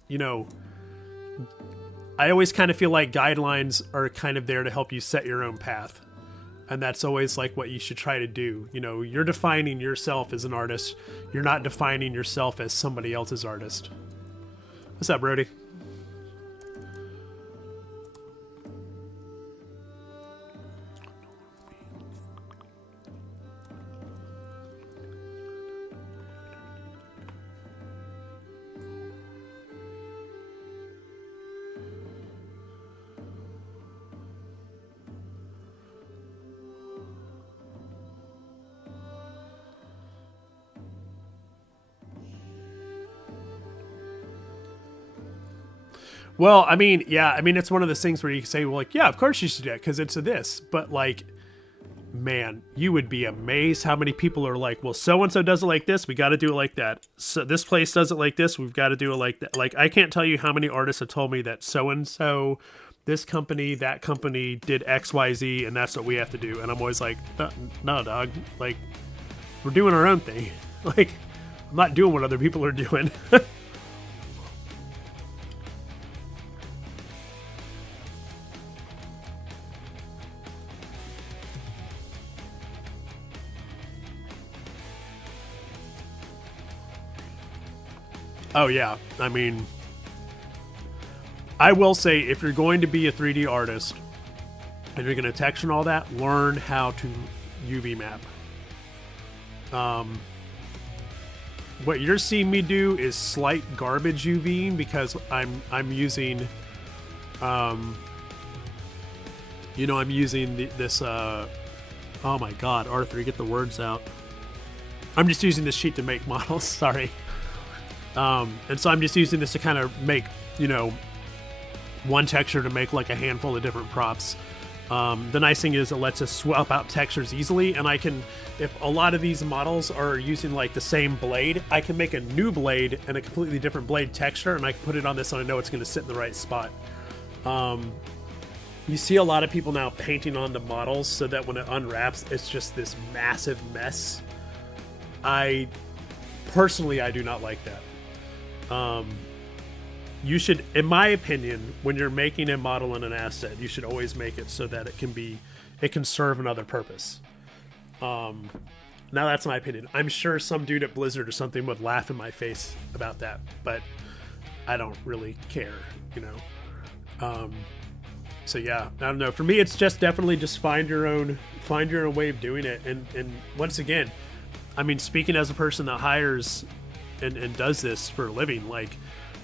I always kind of feel like guidelines are kind of there to help you set your own path. And that's always like what you should try to do. You're defining yourself as an artist. You're not defining yourself as somebody else's artist. What's up, Brody? Well, I mean, yeah, it's one of those things where you can say, well, like, yeah, of course you should do it because it's a this. But, like, man, you would be amazed how many people are like, well, so-and-so does it like this. We got to do it like that. So this place does it like this. We've got to do it like that. Like, I can't tell you how many artists have told me that so-and-so, this company, that company did X, Y, Z, and that's what we have to do. And I'm always like, no, dog. Like, we're doing our own thing. Like, I'm not doing what other people are doing. Oh, yeah. I mean, I will say if you're going to be a 3D artist and you're going to texture and all that, learn how to UV map. What you're seeing me do is slight garbage UVing because I'm using, I'm using this, oh my God, Arthur, get the words out. I'm just using this sheet to make models, sorry. And so I'm just using this to kind of make, one texture to make like a handful of different props. The nice thing is it lets us swap out textures easily, and I can, if a lot of these models are using like the same blade, I can make a new blade and a completely different blade texture, and I can put it on this and I know it's going to sit in the right spot. You see a lot of people now painting on the models so that when it unwraps, it's just this massive mess. Personally, I do not like that. You should, in my opinion, when you're making a model and an asset, you should always make it so that it can serve another purpose. Now that's my opinion. I'm sure some dude at Blizzard or something would laugh in my face about that, but I don't really care, So yeah, I don't know. For me, it's just definitely just find your own way of doing it. And once again, I mean, speaking as a person that hires and does this for a living, like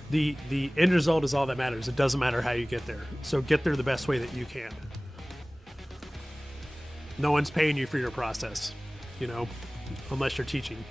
the end result is all that matters. It doesn't matter how you get there. So get there the best way that you can. No one's paying you for your process, unless you're teaching.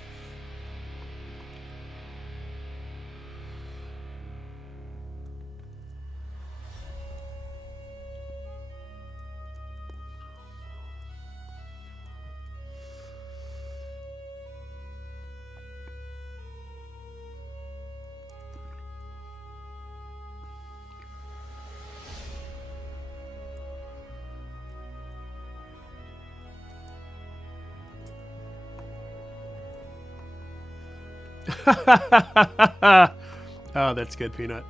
Oh, that's good, Peanut.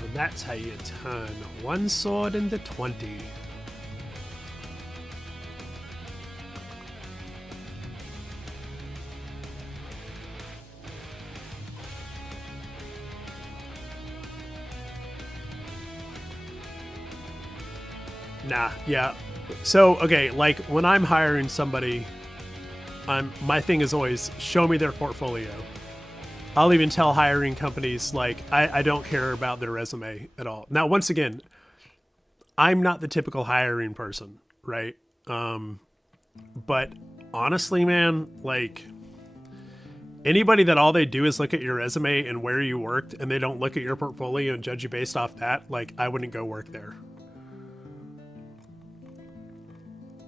And that's how you turn one sword into 20. Nah, yeah. So, okay, like when I'm hiring somebody, my thing is always show me their portfolio. I'll even tell hiring companies, like, I don't care about their resume at all. Now, once again, I'm not the typical hiring person, right? But honestly, man, like, anybody that all they do is look at your resume and where you worked, and they don't look at your portfolio and judge you based off that, like, I wouldn't go work there.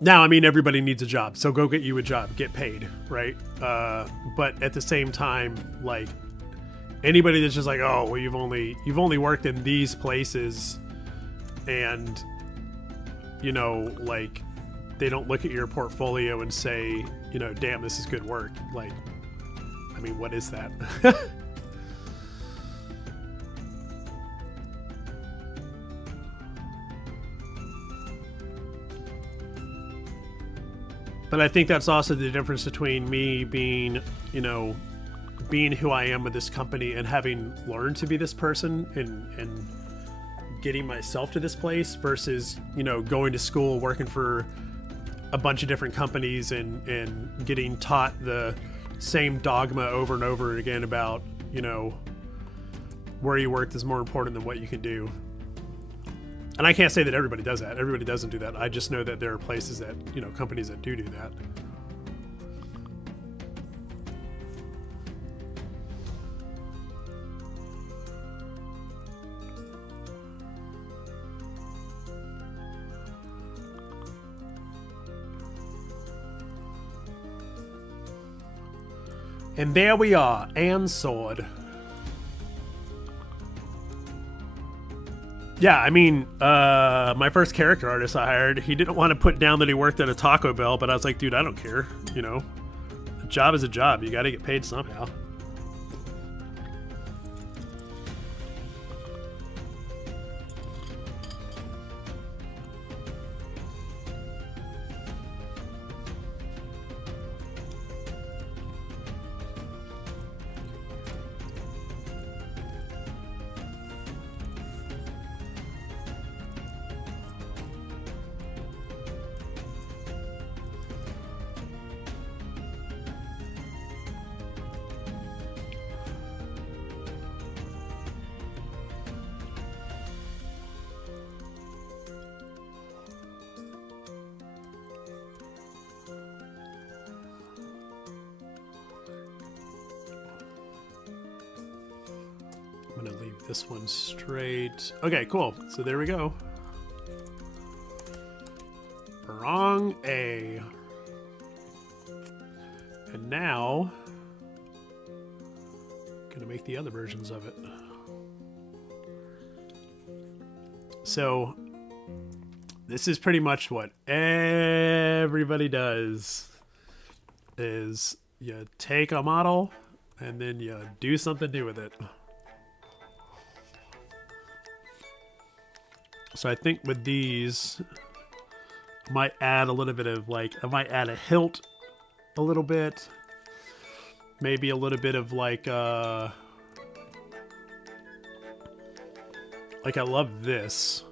Now, I mean, everybody needs a job, so go get you a job, get paid, right? But at the same time, like, anybody that's just like, oh, well, you've only worked in these places, and, you know, like, they don't look at your portfolio and say, you know, damn, this is good work. Like, I mean, what is that? But I think that's also the difference between me being, you know, being who I am with this company and having learned to be this person and getting myself to this place versus, you know, going to school, working for a bunch of different companies and getting taught the same dogma over and over again about, you know, where you worked is more important than what you can do. And I can't say that everybody does that. Everybody doesn't do that. I just know that there are places that, you know, companies that do that. And there we are, and sword. Yeah, I mean, my first character artist I hired, he didn't want to put down that he worked at a Taco Bell, but I was like, dude, I don't care. You know, a job is a job. You got to get paid somehow. I'm gonna leave this one straight. Okay, cool. So there we go. Wrong A. And now, gonna make the other versions of it. So this is pretty much what everybody does. Is you take a model and then you do something new with it. So I think with these, I might add a little bit of, like, I might add a hilt a little bit. Maybe a little bit of, like I love this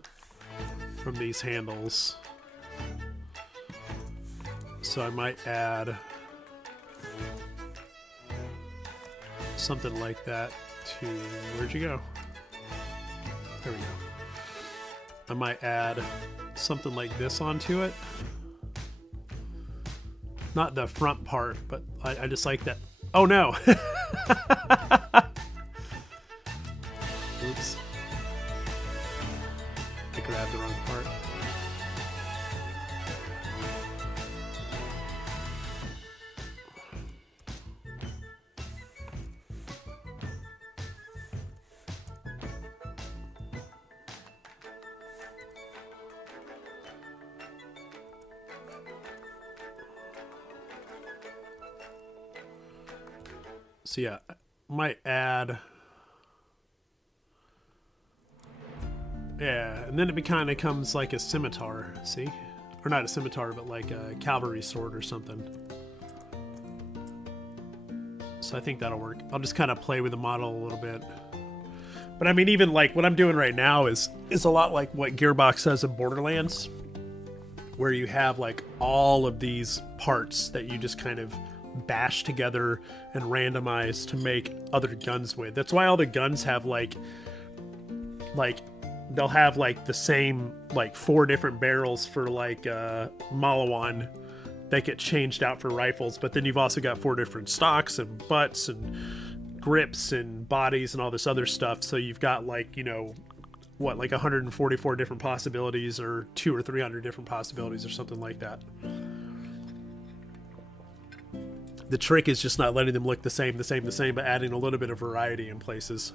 from these handles. So I might add something like that to, where'd you go? There we go. I might add something like this onto it. Not the front part, but I just like that. Oh no! Oops. I grabbed the wrong part. So yeah, might add, yeah, and then it kind of comes like a scimitar, see? Or not a scimitar, but like a cavalry sword or something. So I think that'll work. I'll just kind of play with the model a little bit. But I mean, even like what I'm doing right now is a lot like what Gearbox does in Borderlands, where you have like all of these parts that you just kind of bashed together and randomized to make other guns with. That's why all the guns have like they'll have like the same like 4 different barrels for like Malawan that get changed out for rifles, but then you've also got 4 different stocks and butts and grips and bodies and all this other stuff. So you've got like, you know, what, like 144 different possibilities, or 200 or 300 different possibilities, or something like that. The trick is just not letting them look the same, but adding a little bit of variety in places.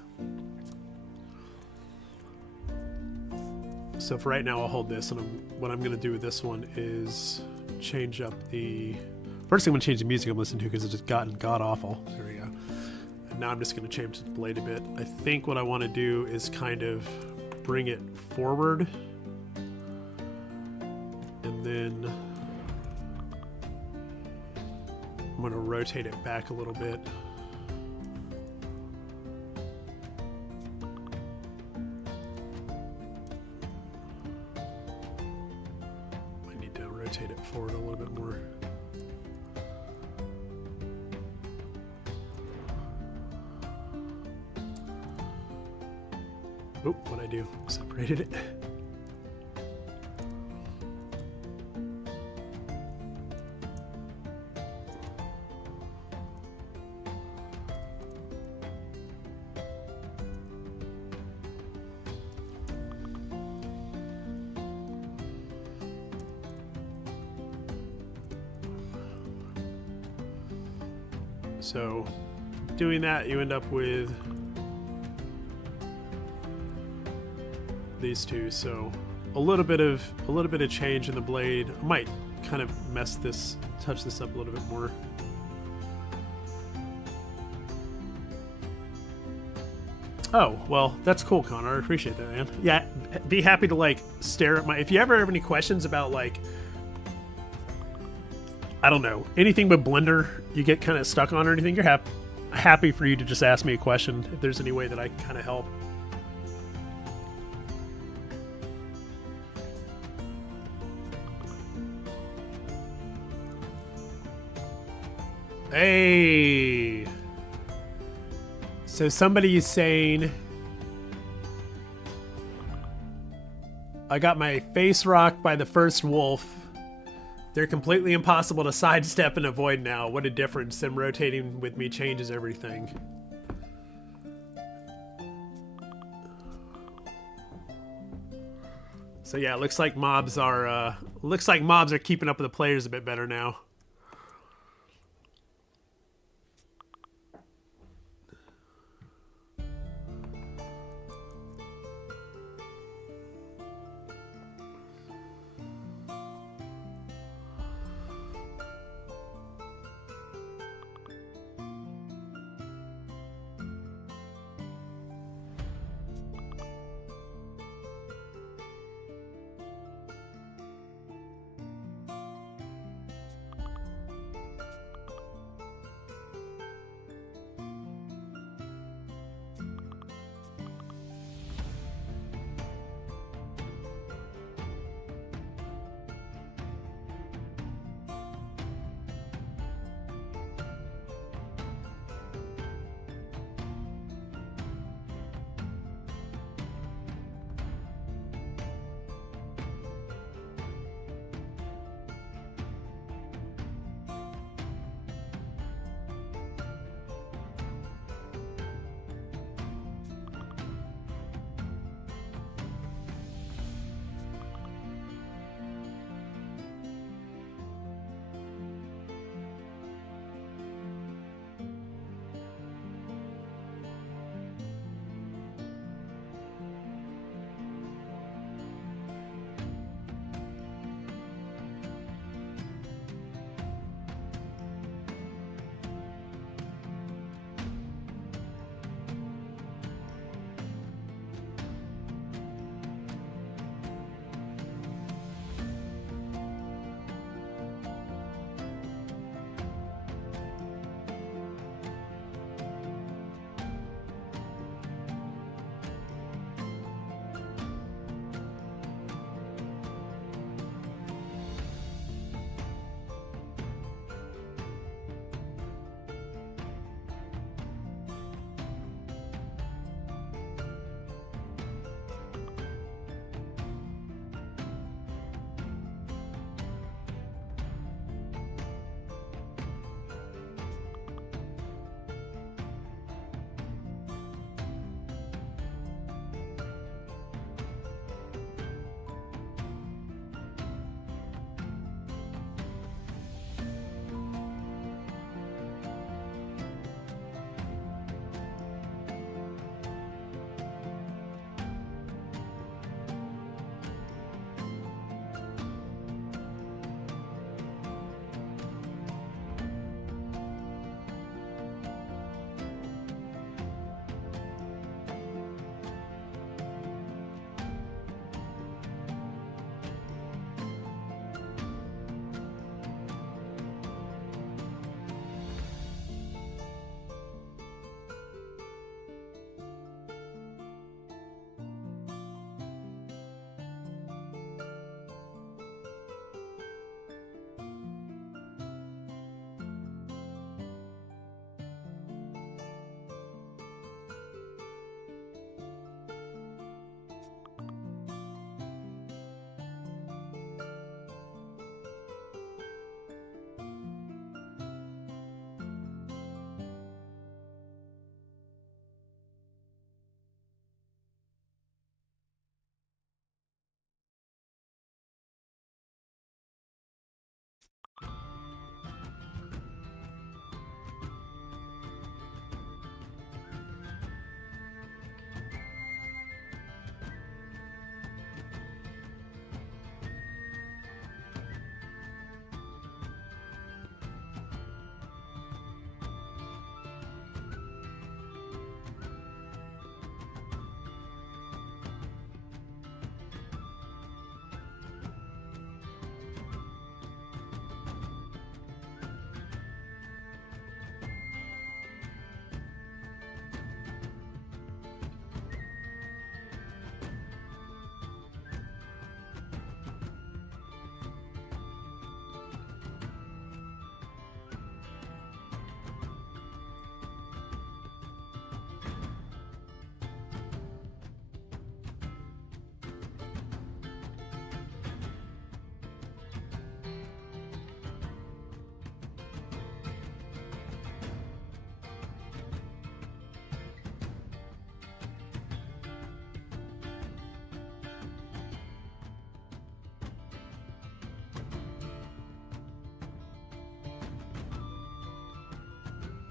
So for right now, I'll hold this, and what I'm going to do with this one is change up the... First thing I'm going to change the music I'm listening to, because it's just gotten god-awful. There we go. And now I'm just going to change the blade a bit. I think what I want to do is kind of bring it forward, and then I'm going to rotate it back a little bit. I need to rotate it forward a little bit more. Oh, what'd I do? Separated it. So, doing that, you end up with these two. So a little bit of change in the blade. I might kind of touch this up a little bit more. Oh, well, that's cool, Connor. I appreciate that, man. Yeah, be happy to like stare at my... If you ever have any questions about like, I don't know, anything but Blender you get kind of stuck on or anything, you're happy for you to just ask me a question if there's any way that I can kind of help. Hey! So somebody is saying, I got my face rocked by the first wolf. They're completely impossible to sidestep and avoid now. What a difference. Them rotating with me changes everything. So yeah, it looks like mobs are keeping up with the players a bit better now.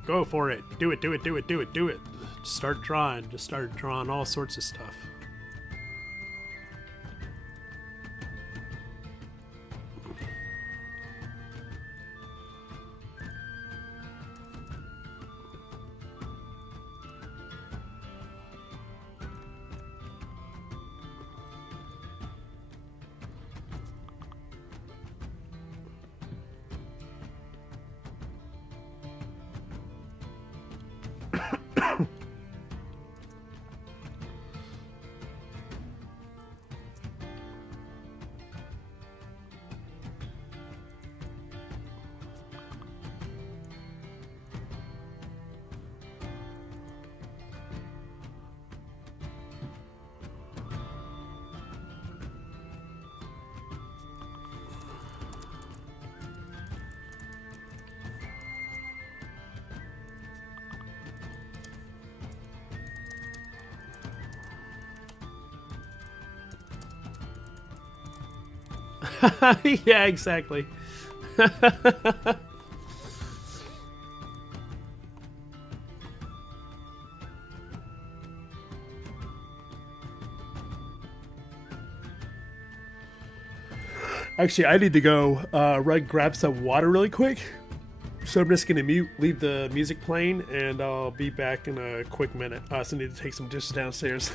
Go for it. Do it, do it, do it, do it, do it. Just start drawing. Just start drawing all sorts of stuff. Yeah, exactly. Actually, I need to go run grab some water really quick. So I'm just gonna leave the music playing, and I'll be back in a quick minute. I also need to take some dishes downstairs.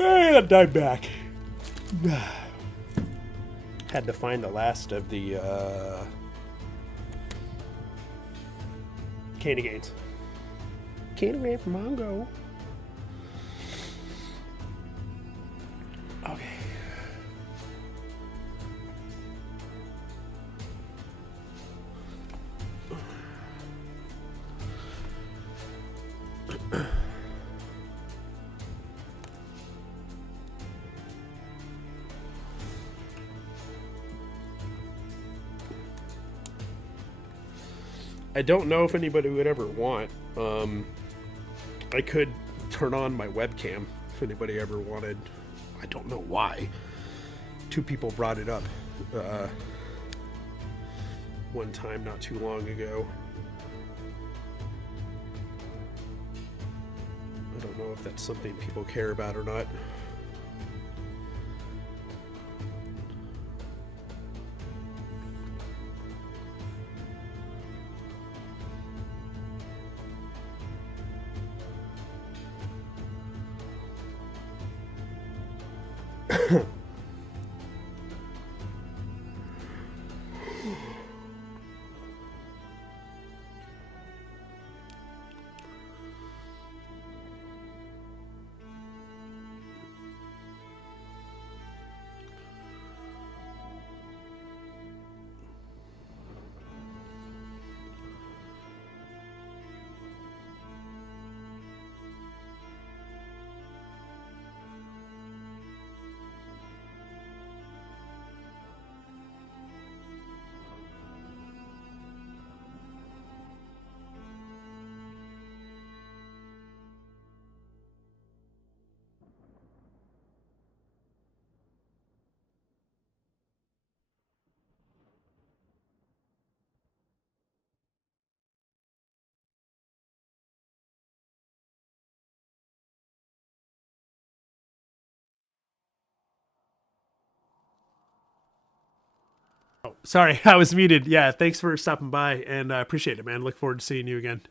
And I'm back. Had to find the last of the candy canes. Candy cane from Mongo. Okay. I don't know if anybody would ever want. I could turn on my webcam if anybody ever wanted. I don't know why. Two people brought it up one time not too long ago. I don't know if that's something people care about or not. Oh, sorry, I was muted. Yeah, thanks for stopping by, and I appreciate it, man. Look forward to seeing you again.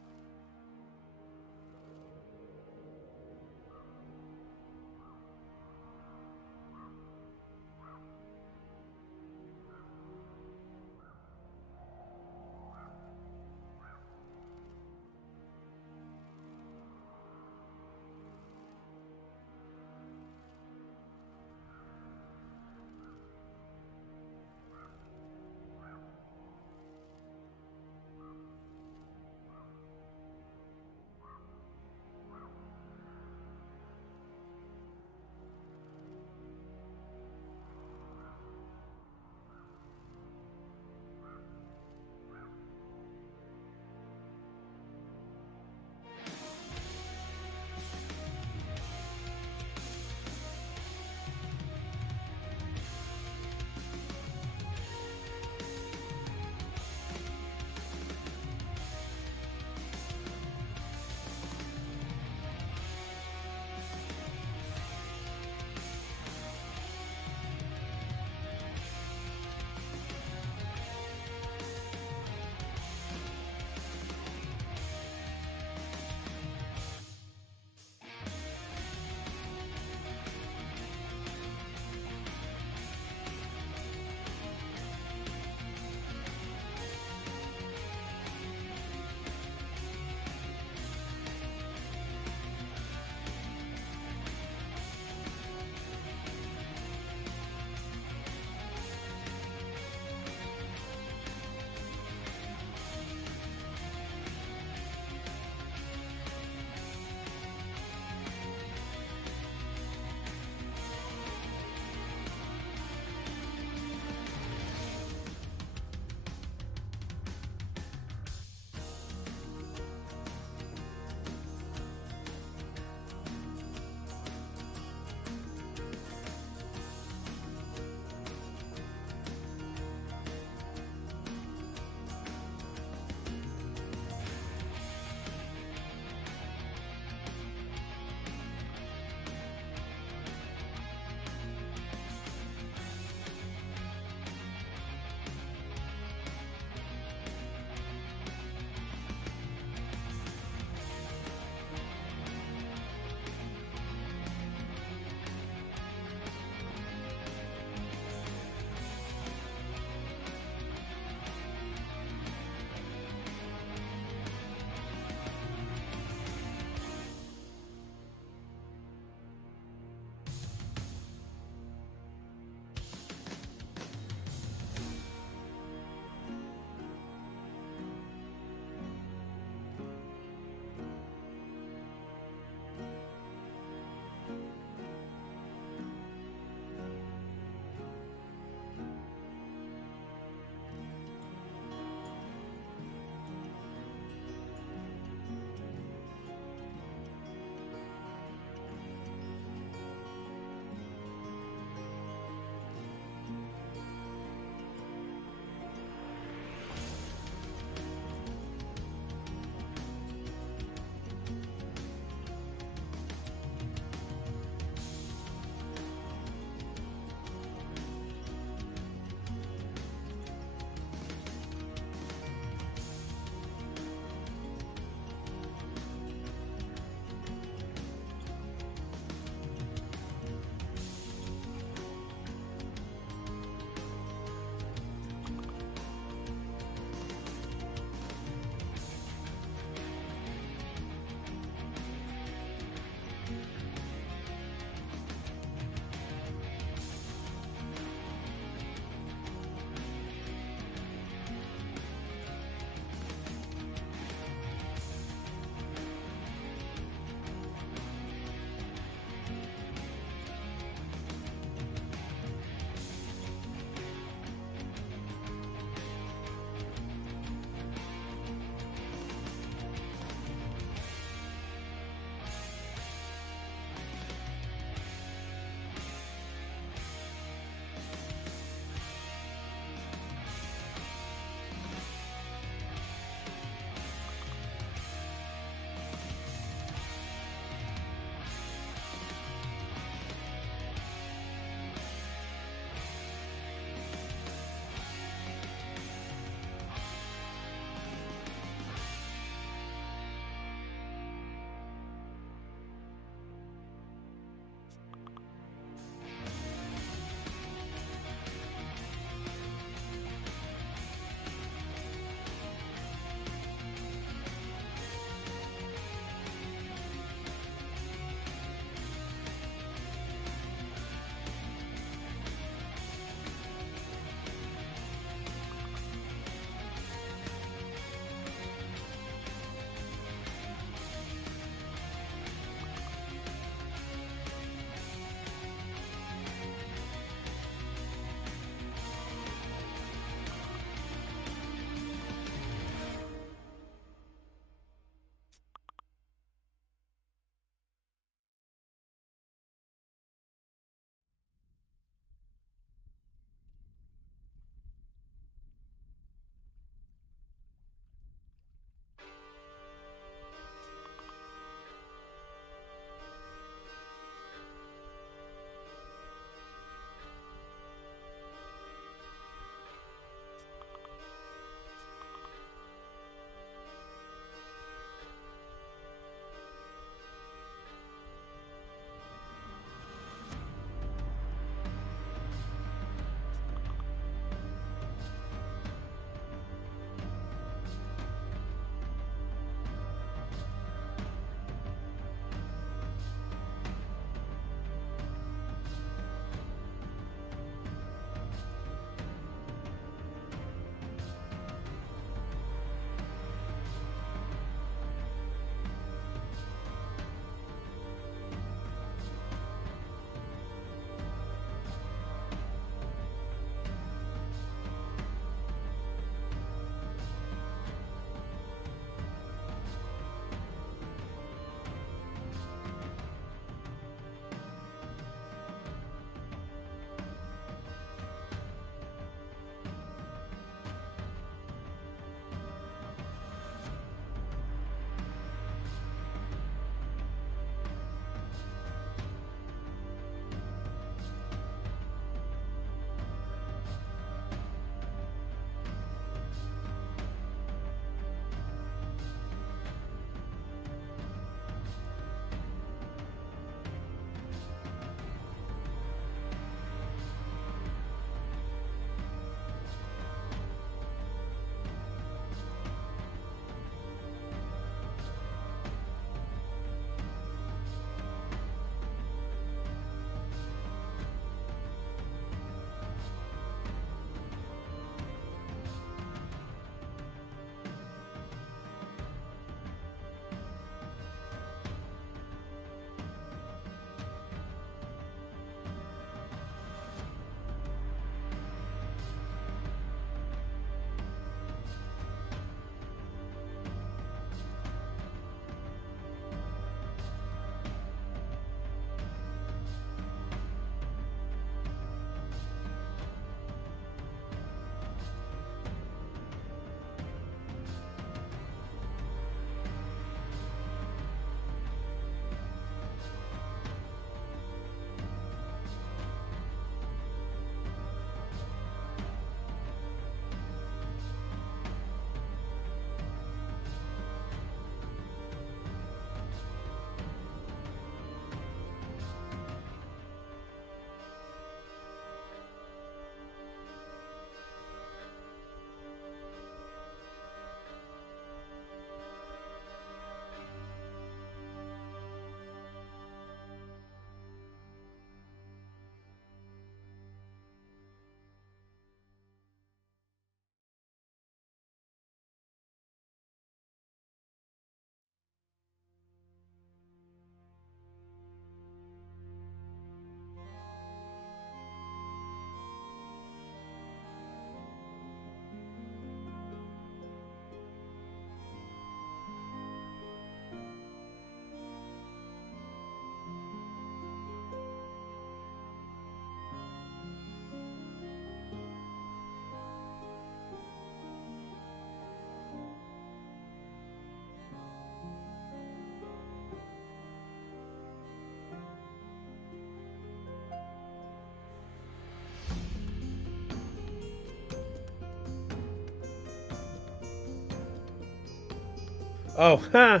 Oh, huh.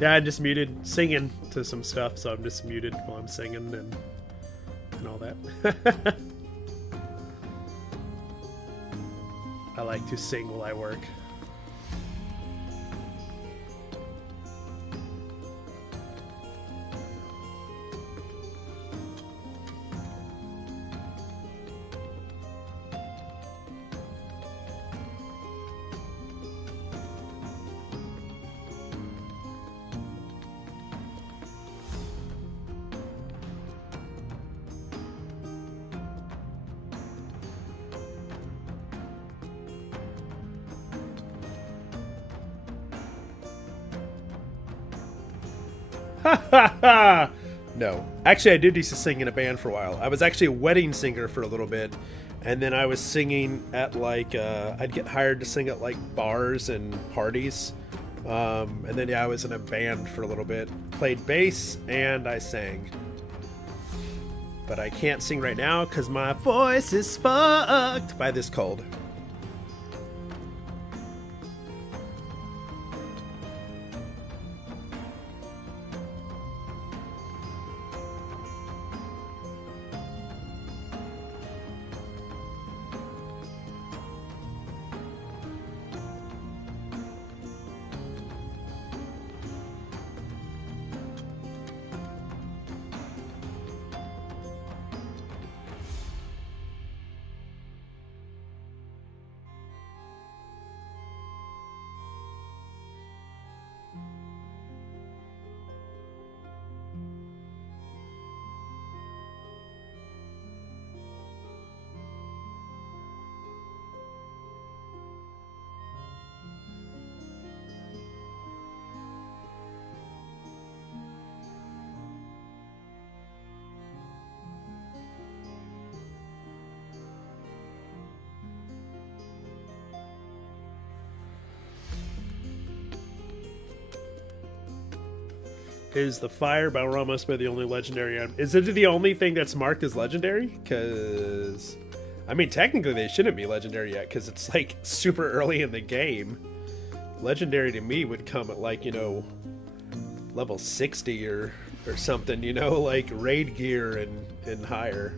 Yeah, I just muted singing to some stuff, so I'm just muted while I'm singing and all that. I like to sing while I work. No. Actually, I did used to sing in a band for a while. I was actually a wedding singer for a little bit. And then I was singing at like, I'd get hired to sing at like bars and parties. And then, yeah, I was in a band for a little bit. Played bass and I sang. But I can't sing right now because my voice is fucked by this cold. Is the fire Balrog must be the only legendary item? Is it the only thing that's marked as legendary? Because, I mean, technically they shouldn't be legendary yet because it's like super early in the game. Legendary to me would come at like, you know, level 60 or something, you know, like raid gear and higher.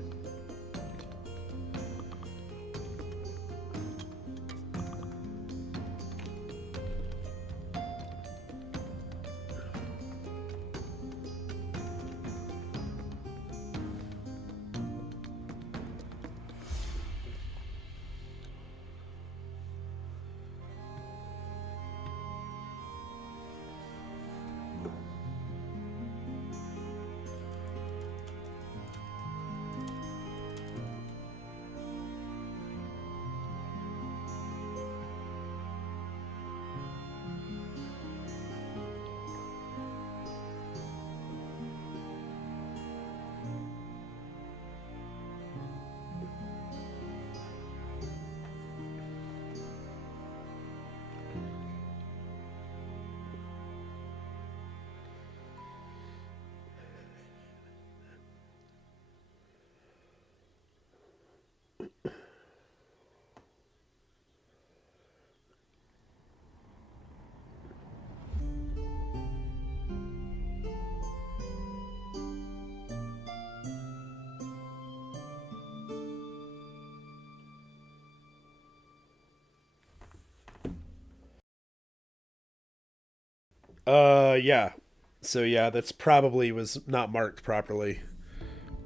Yeah. So yeah, that's probably was not marked properly,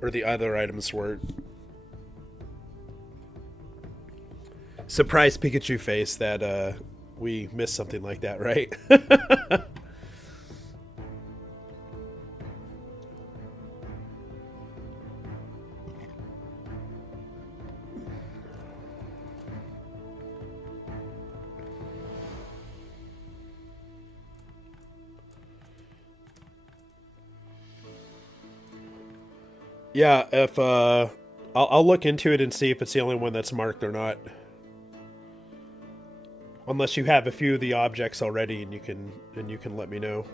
or the other items were. Surprise Pikachu face that we missed something like that, right? Yeah, if I'll look into it and see if it's the only one that's marked or not. Unless you have a few of the objects already and you can let me know.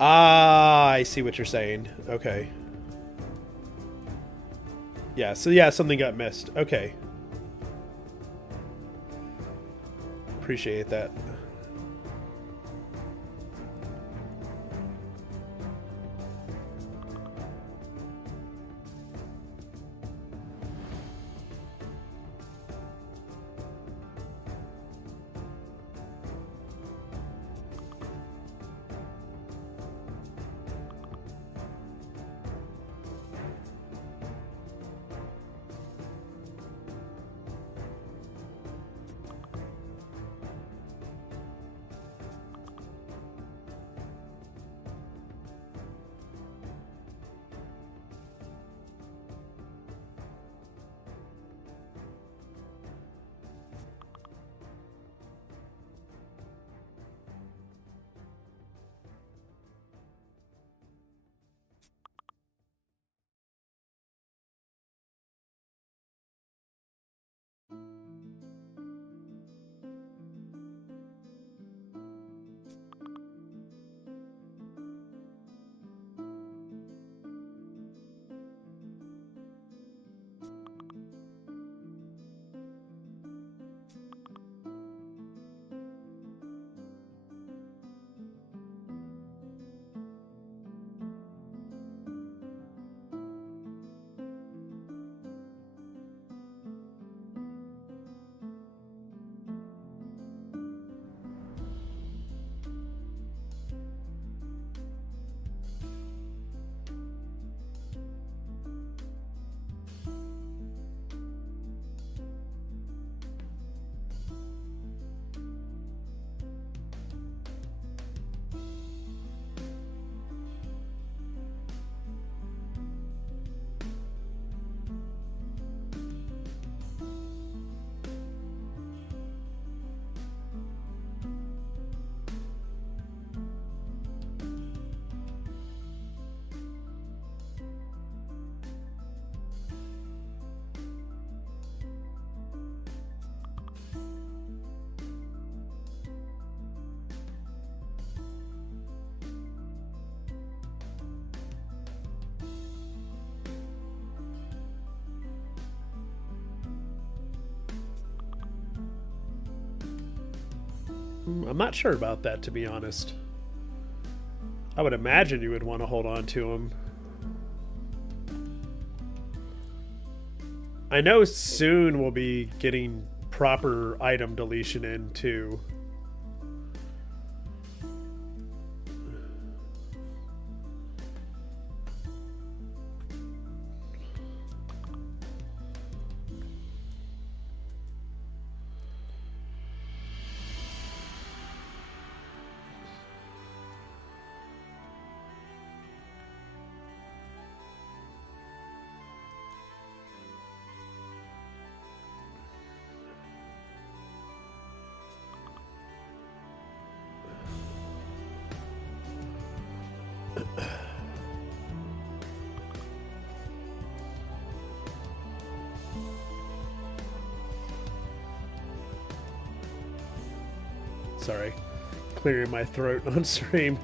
Ah, I see what you're saying. Okay. Yeah, so yeah, something got missed. Okay. Appreciate that. I'm not sure about that, to be honest. I would imagine you would want to hold on to him. I know soon we'll be getting proper item deletion in, too. Sorry. Clearing my throat on stream.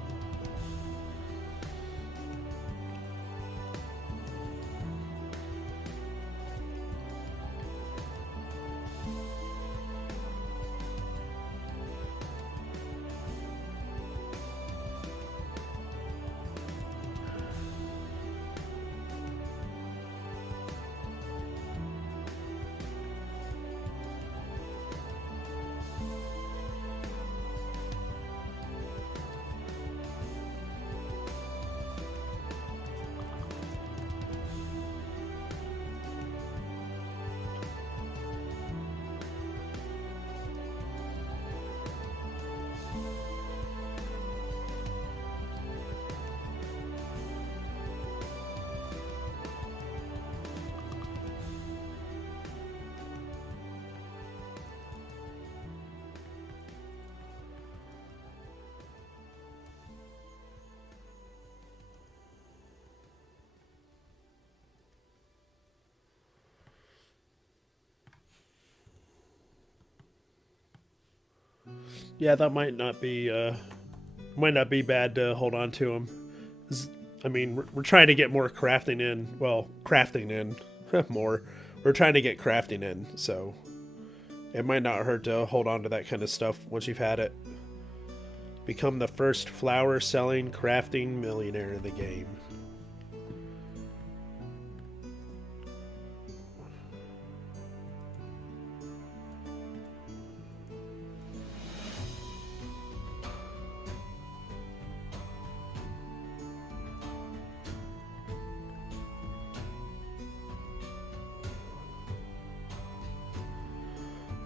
Yeah, that might not be Might not be bad to hold on to them. I mean, we're trying to get more crafting in. Well, crafting in more. We're trying to get crafting in, so it might not hurt to hold on to that kind of stuff once you've had it. Become the first flower selling crafting millionaire in the game.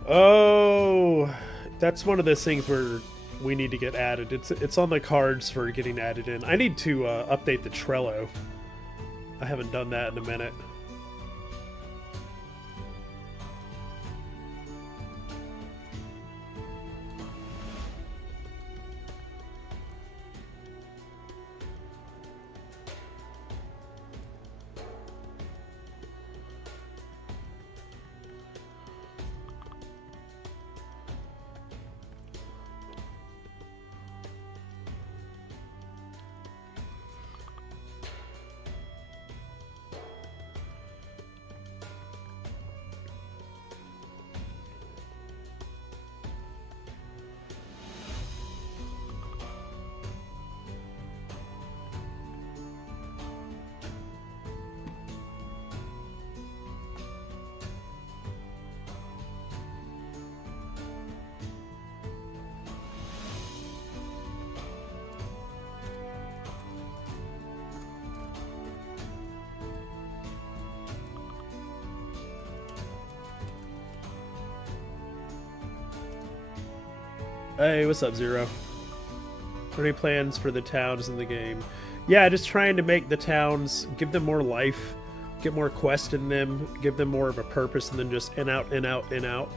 Oh, that's one of those things where we need to get added. It's on the cards for getting added in. I need to update the Trello. I haven't done that in a minute. Hey, what's up, Zero? What are any plans for the towns in the game? Yeah, just trying to make the towns, give them more life, get more quest in them, give them more of a purpose than just in out, in out, in out.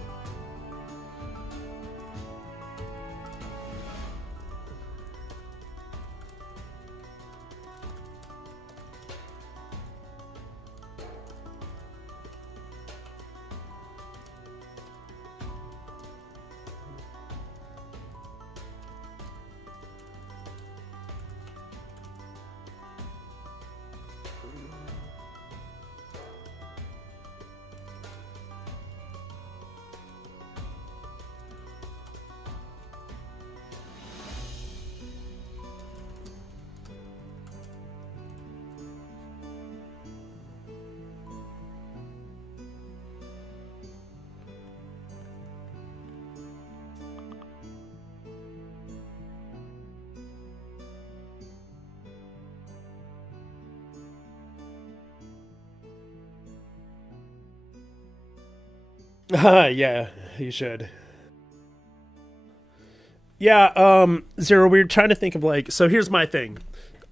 Yeah, you should. Yeah, Zero, we were trying to think of like, so here's my thing.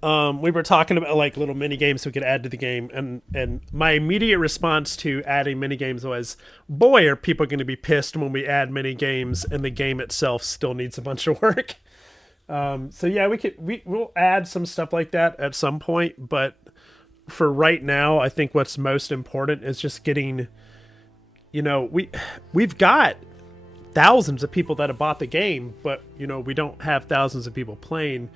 We were talking about like little mini games we could add to the game, and my immediate response to adding mini games was, boy, are people going to be pissed when we add mini games and the game itself still needs a bunch of work. So yeah, we'll add some stuff like that at some point, but for right now, I think what's most important is just getting, we've got thousands of people that have bought the game, but we don't have thousands of people playing.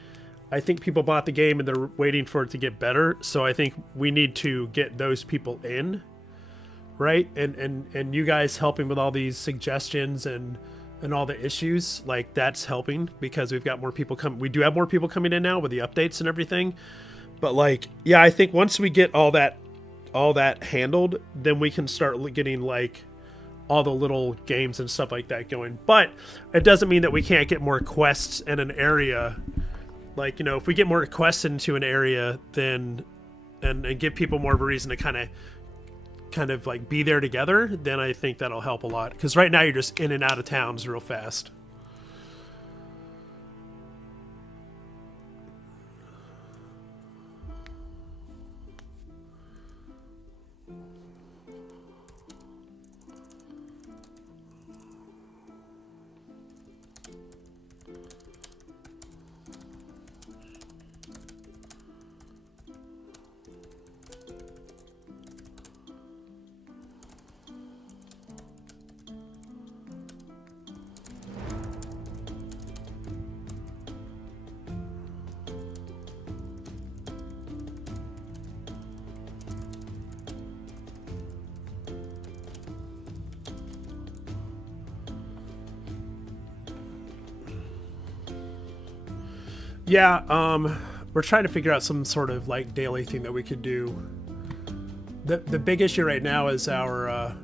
I think people bought the game and they're waiting for it to get better. So I think we need to get those people in, right? And you guys helping with all these suggestions and all the issues, like that's helping because we've got more people come. We do have more people coming in now with the updates and everything. But like, yeah, I think once we get all that handled, then we can start getting like all the little games and stuff like that going. But it doesn't mean that we can't get more quests in an area. Like, if we get more quests into an area, then and give people more of a reason to kind of like be there together, then I think that'll help a lot. Because right now you're just in and out of towns real fast. Yeah, we're trying to figure out some sort of like daily thing that we could do. The big issue right now is our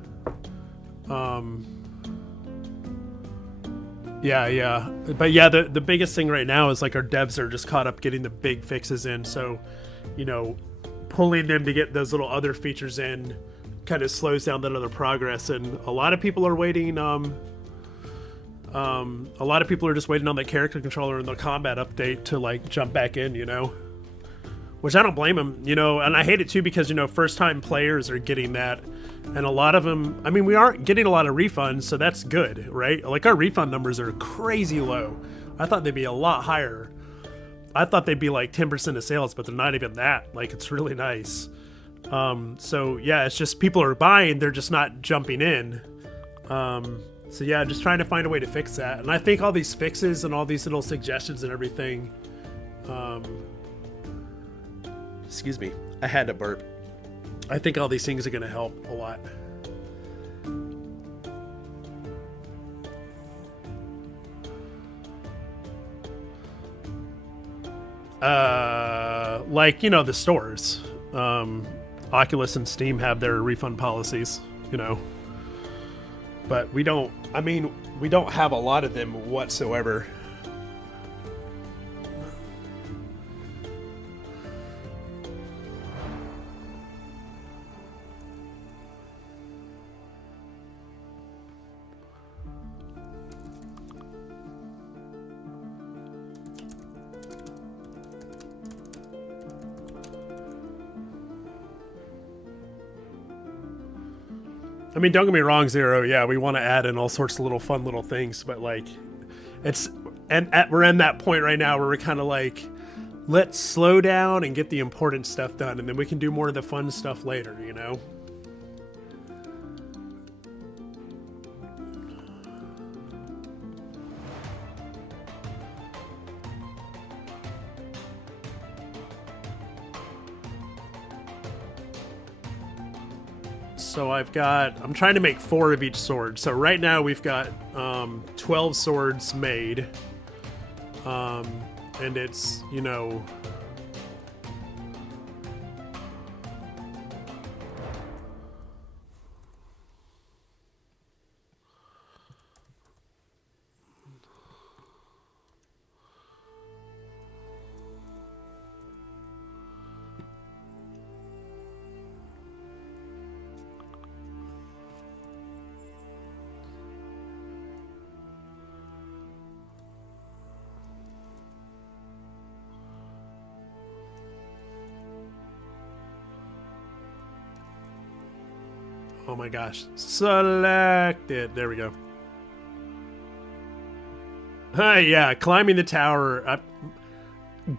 yeah. But yeah, the biggest thing right now is like our devs are just caught up getting the big fixes in. So, you know, pulling them to get those little other features in kind of slows down that other progress. And a lot of people are waiting. A lot of people are just waiting on the character controller and the combat update to like jump back in, you know, which I don't blame them, you know, and I hate it too because, you know, first time players are getting that. And a lot of them, I mean, we aren't getting a lot of refunds, so that's good, right? Like, our refund numbers are crazy low. I thought they'd be a lot higher. I thought they'd be like 10% of sales, but they're not even that. Like, it's really nice. So, yeah, it's just people are buying, they're just not jumping in. So, yeah, just trying to find a way to fix that. And I think all these fixes and all these little suggestions and everything... excuse me. I had to burp. I think all these things are going to help a lot. Like, you know, the stores. Oculus and Steam have their refund policies, you know. But we don't, I mean, we don't have a lot of them whatsoever. I mean, don't get me wrong, Zero. Yeah, we want to add in all sorts of little fun little things, but like, we're in that point right now where we're kind of like, let's slow down and get the important stuff done, and then we can do more of the fun stuff later, you know? So I'm trying to make 4 of each sword. So right now we've got 12 swords made. And it's, you know... Oh my gosh. Select it. There we go. Hi, yeah, climbing the tower.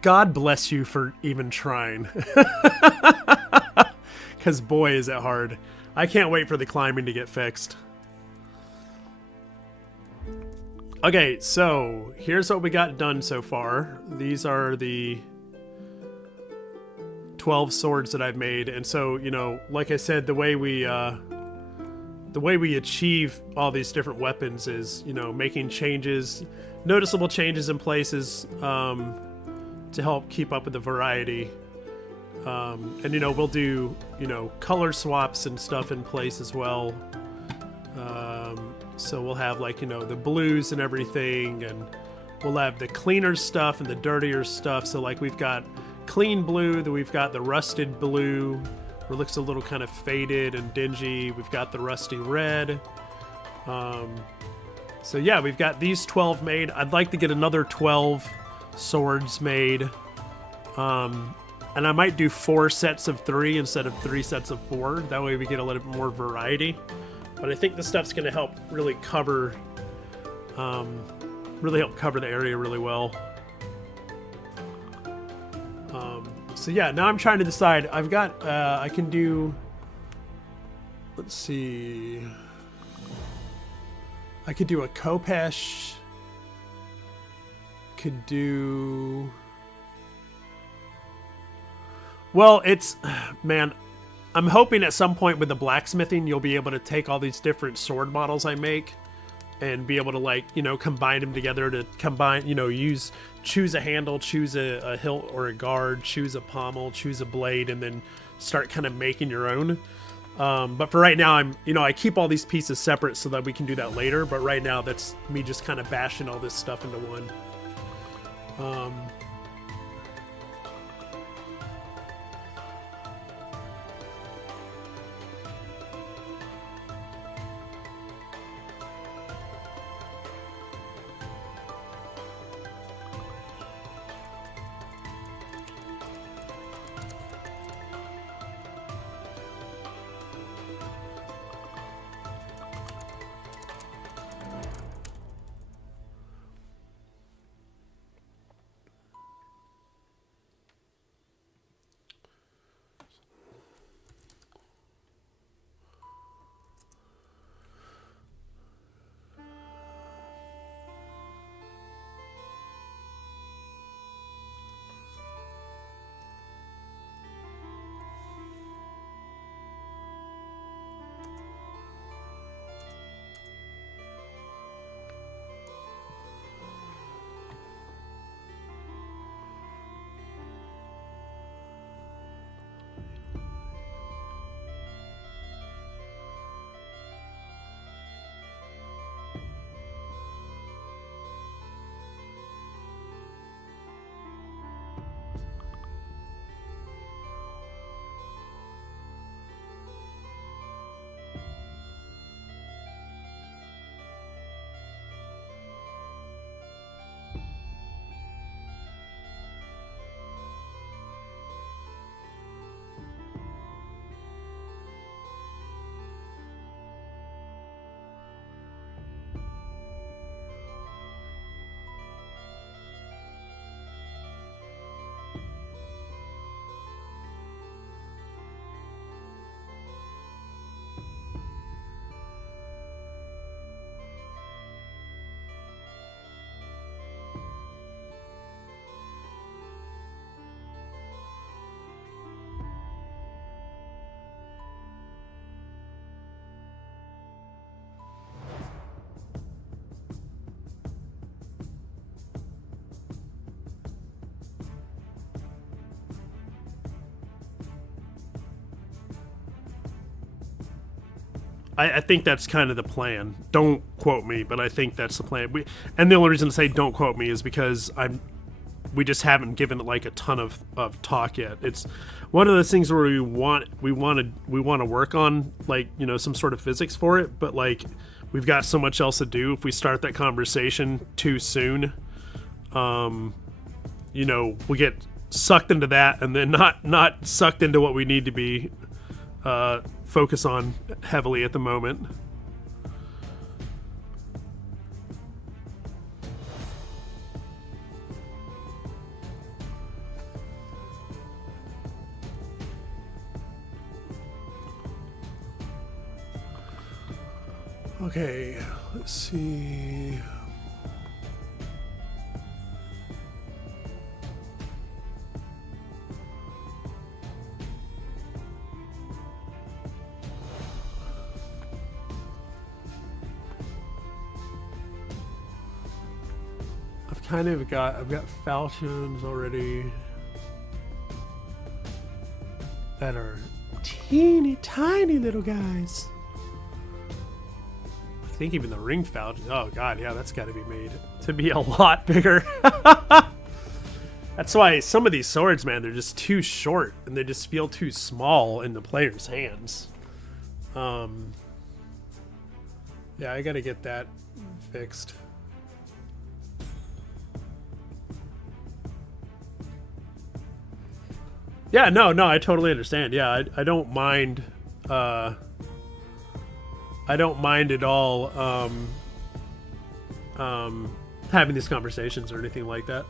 God bless you for even trying. Because boy, is it hard. I can't wait for the climbing to get fixed. Okay, so here's what we got done so far. These are the 12 swords that I've made. And so, you know, like I said, the way we achieve all these different weapons is, you know, making changes, noticeable changes in places to help keep up with the variety. And, you know, we'll do, you know, color swaps and stuff in place as well. So we'll have, like, you know, the blues and everything, and we'll have the cleaner stuff and the dirtier stuff. So, like, we've got clean blue, then we've got the rusted blue, where it looks a little kind of faded and dingy. We've got the rusty red. So yeah, we've got these 12 made. I'd like to get another 12 swords made. And I might do 4 sets of 3 instead of 3 sets of 4. That way we get a little bit more variety. But I think this stuff's going to help really cover the area really well. So yeah, now I'm trying to decide. I've got, I can do, let's see. I could do a Kopesh. Could do, well, it's, man, I'm hoping at some point with the blacksmithing, you'll be able to take all these different sword models I make and be able to, like, you know, combine them together to combine, you know, use choose a handle, choose a hilt or a guard, choose a pommel, choose a blade, and then start kind of making your own. But for right now, I keep all these pieces separate so that we can do that later. But right now, that's me just kind of bashing all this stuff into one. I think that's kind of the plan. Don't quote me, but I think that's the plan. And the only reason to say don't quote me is because we just haven't given it like a ton of talk yet. It's one of those things where we want to work on, like, some sort of physics for it, but like we've got so much else to do. If we start that conversation too soon, we get sucked into that and then not sucked into what we need to be focus on heavily at the moment. Okay, let's see. I've got falchions already that are teeny tiny little guys. I think even the ring falchion. Oh god, yeah, that's got to be made to be a lot bigger. That's why some of these swords, man, they're just too short and they just feel too small in the player's hands. Yeah, I got to get that fixed. Yeah, no, I totally understand. Yeah, I don't mind. I don't mind at all having these conversations or anything like that.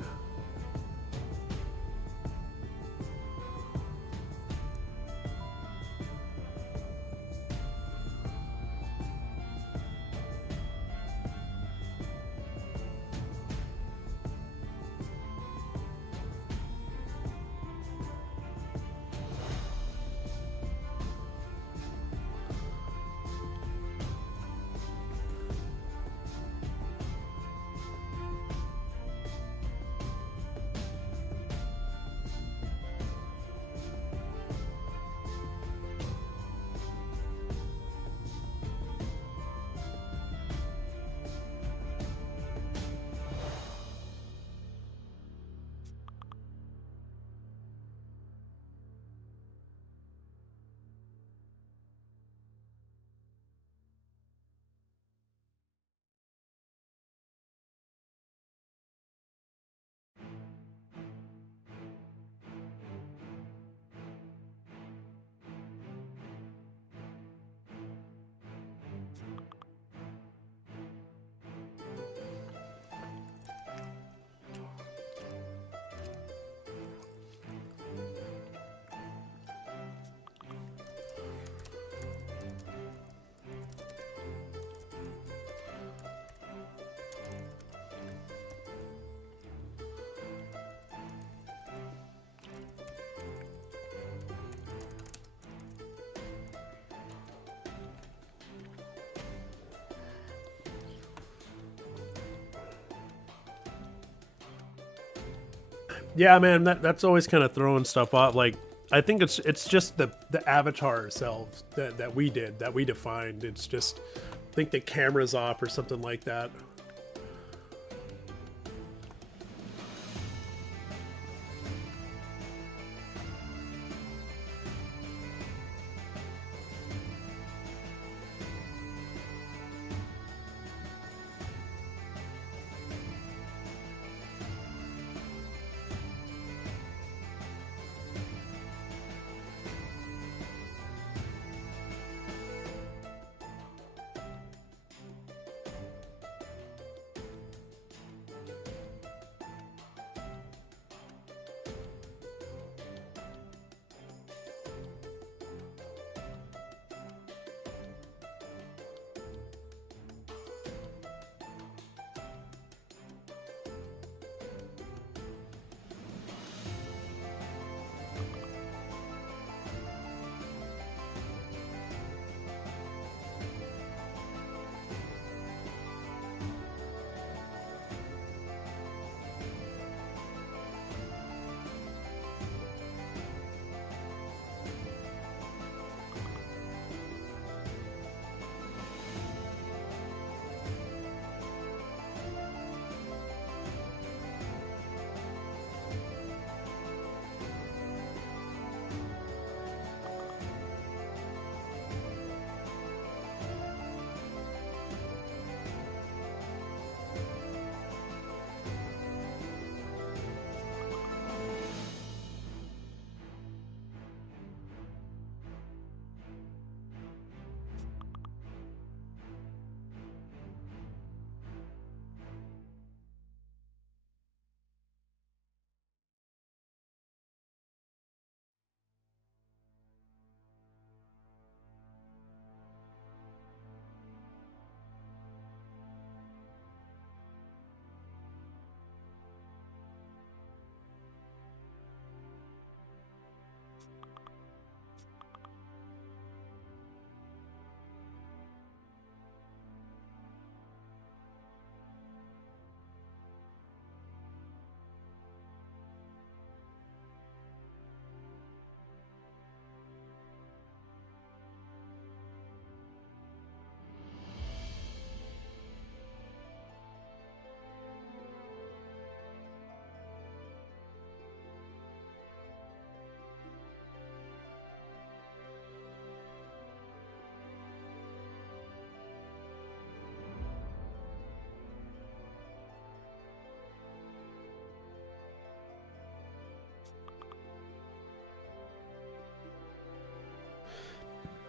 Yeah, man, that's always kind of throwing stuff off. Like, I think it's just the avatar ourselves that we did, that we defined. It's just, I think the camera's off or something like that.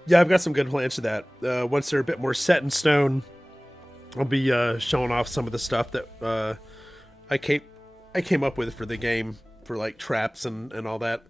Yeah, I've got some good plans for that. Once they're a bit more set in stone, I'll be showing off some of the stuff that I came I came up with for the game for like traps and all that.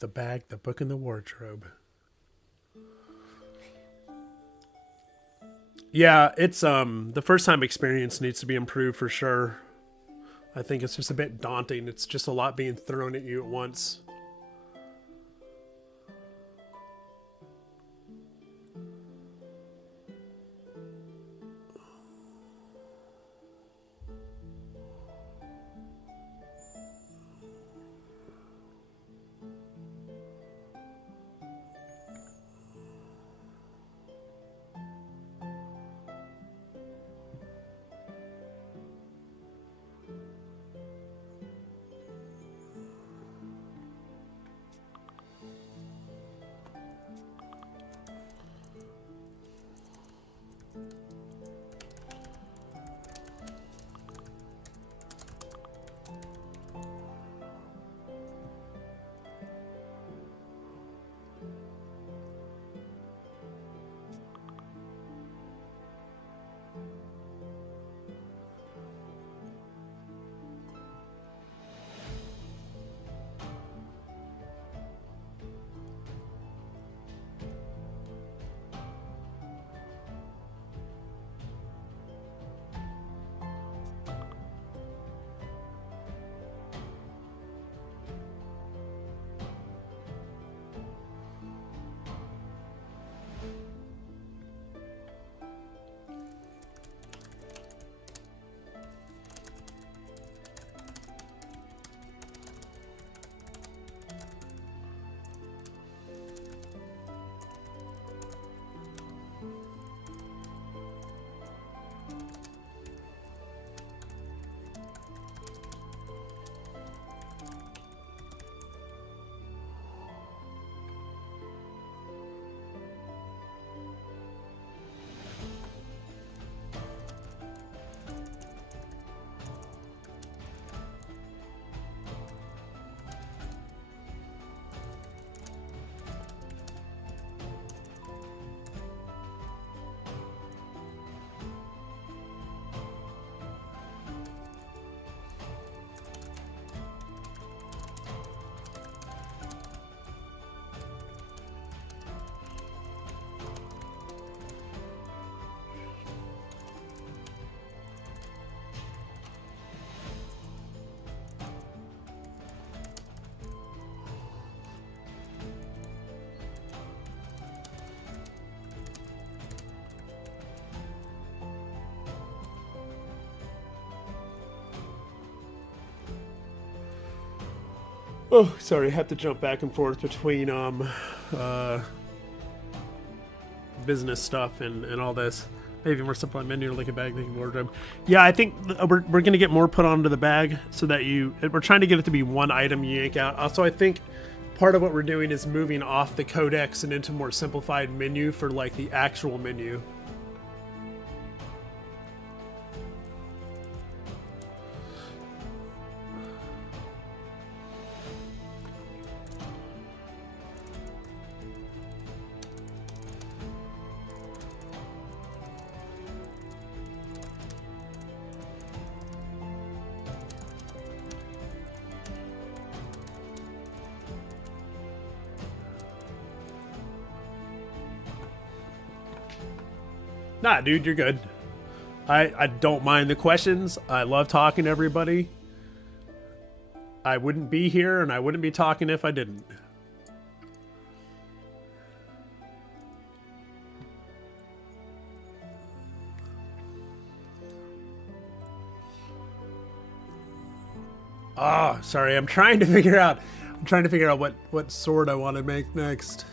The bag, the book, and the wardrobe. Yeah, it's the first time experience needs to be improved for sure. I think it's just a bit daunting. It's just a lot being thrown at you at once. Oh, sorry, I have to jump back and forth between uh, business stuff and all this. Maybe more simple menu, like a bag, thinking wardrobe. Yeah, I think we're going to get more put onto the bag so that we're trying to get it to be one item you yank out. Also, I think part of what we're doing is moving off the codex and into more simplified menu for like the actual menu. Nah, dude, you're good. I don't mind the questions. I love talking to everybody. I wouldn't be here and I wouldn't be talking if I didn't. Oh, sorry. I'm trying to figure out what sword I want to make next.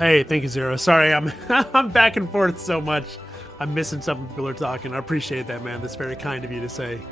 Hey, thank you, Zero. Sorry, I'm I'm back and forth so much. I'm missing some people are talking. I appreciate that, man. That's very kind of you to say.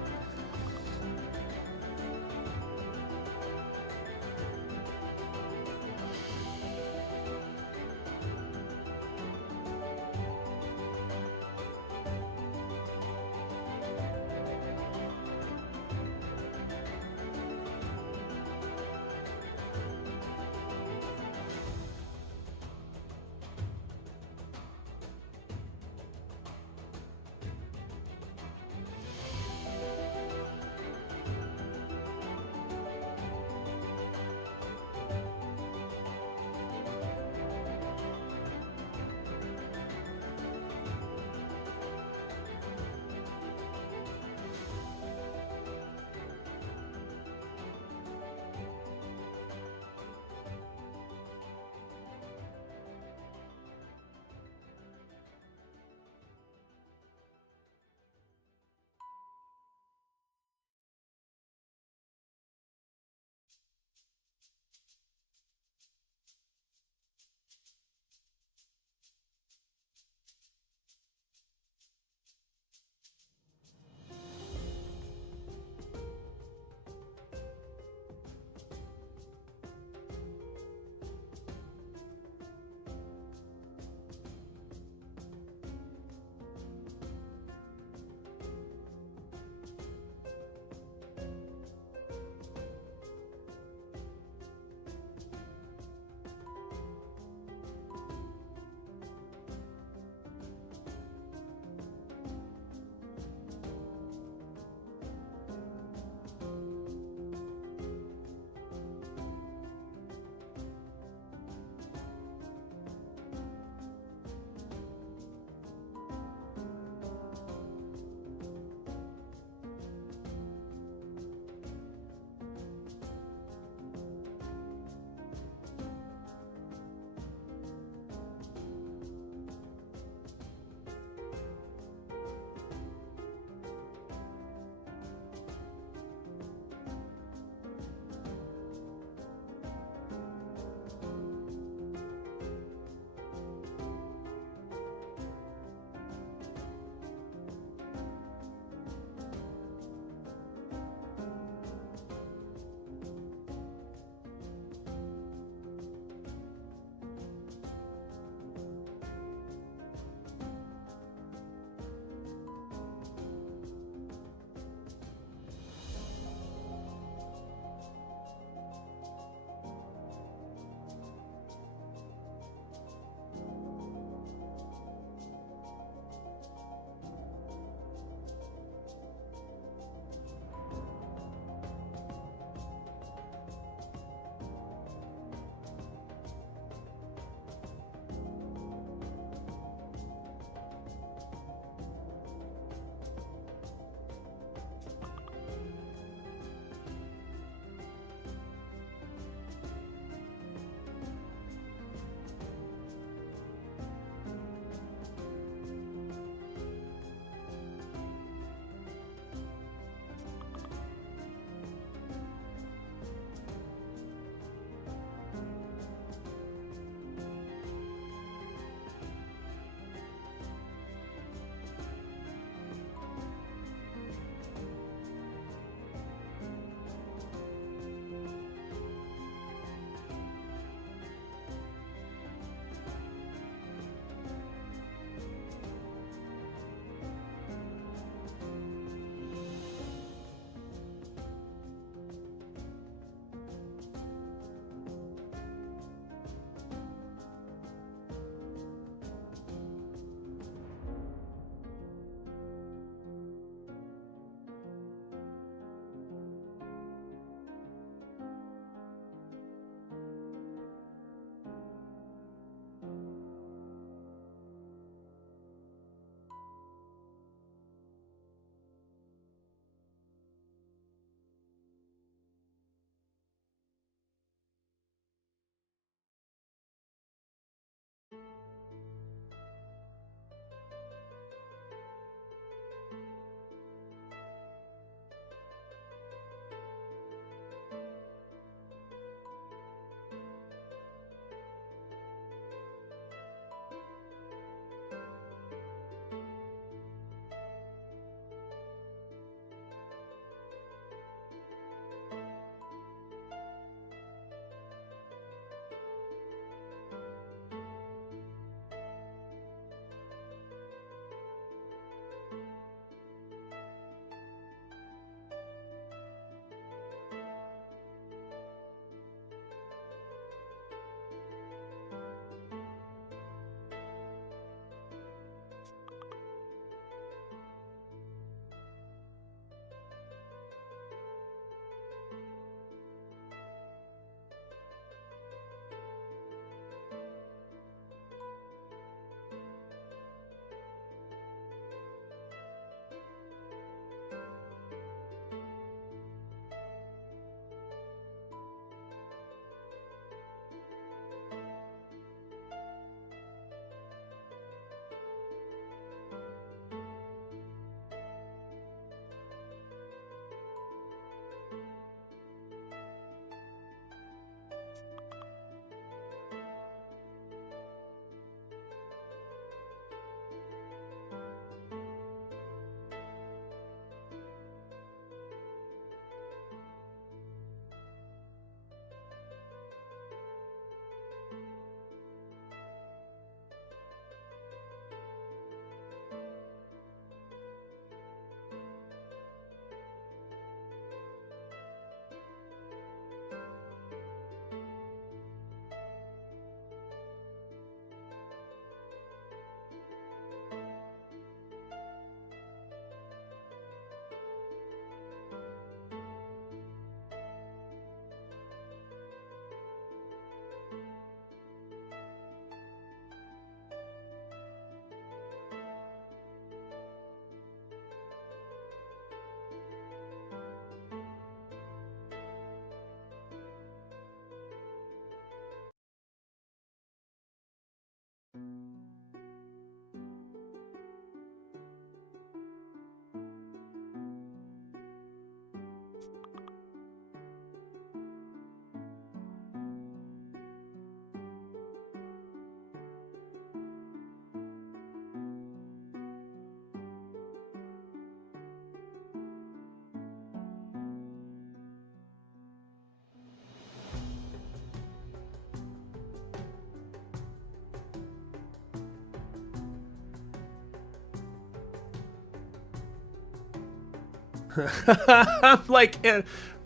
I'm like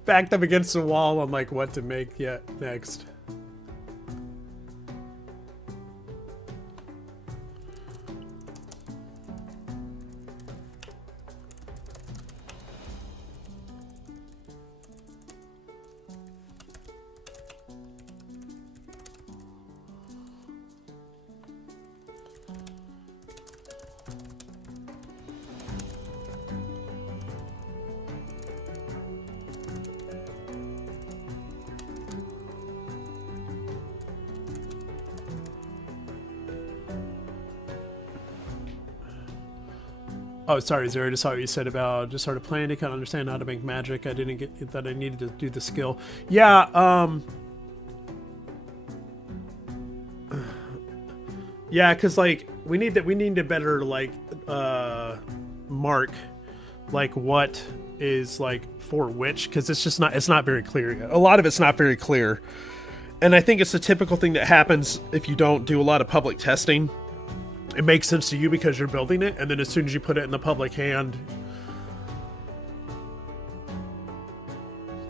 backed up against the wall on like what to make yet next. Oh, sorry, Zero. Just saw what you said about just started playing to kind of understand how to make magic. I didn't get that I needed to do the skill. Yeah, yeah, because like we need to better like mark like what is like for which, because it's not very clear yet. A lot of it's not very clear, and I think it's the typical thing that happens if you don't do a lot of public testing. It makes sense to you because you're building it, and then as soon as you put it in the public hand,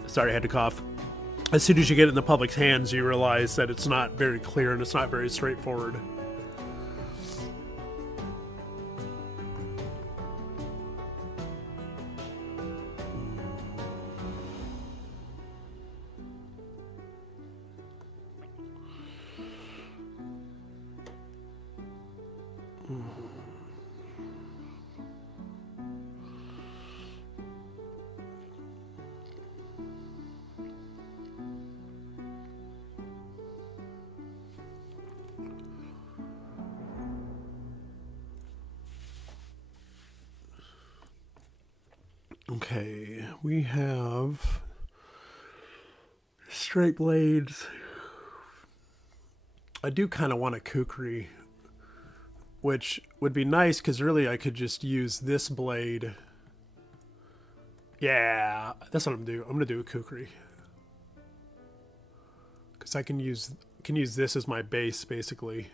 sorry, I had to cough. As soon as you get it in the public's hands, you realize that it's not very clear and it's not very straightforward. Okay, we have straight blades. I do kind of want a kukri, which would be nice because really I could just use this blade. Yeah, that's what I'm gonna do. I'm gonna do a kukri because I can use this as my base basically.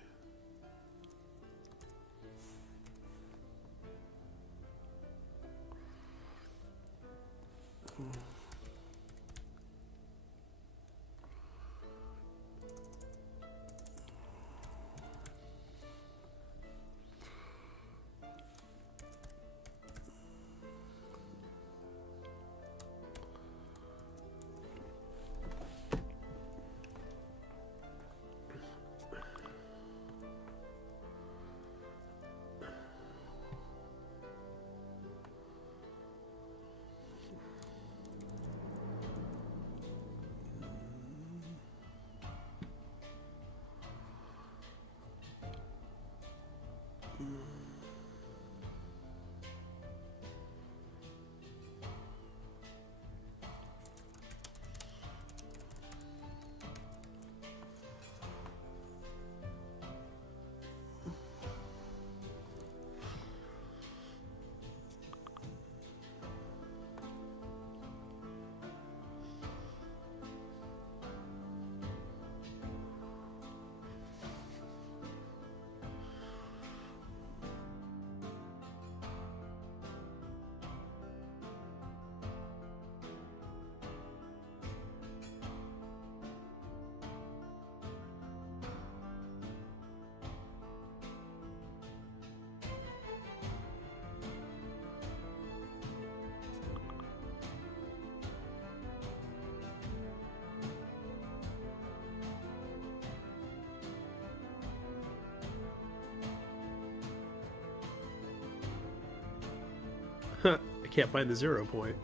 I can't find the 0 point.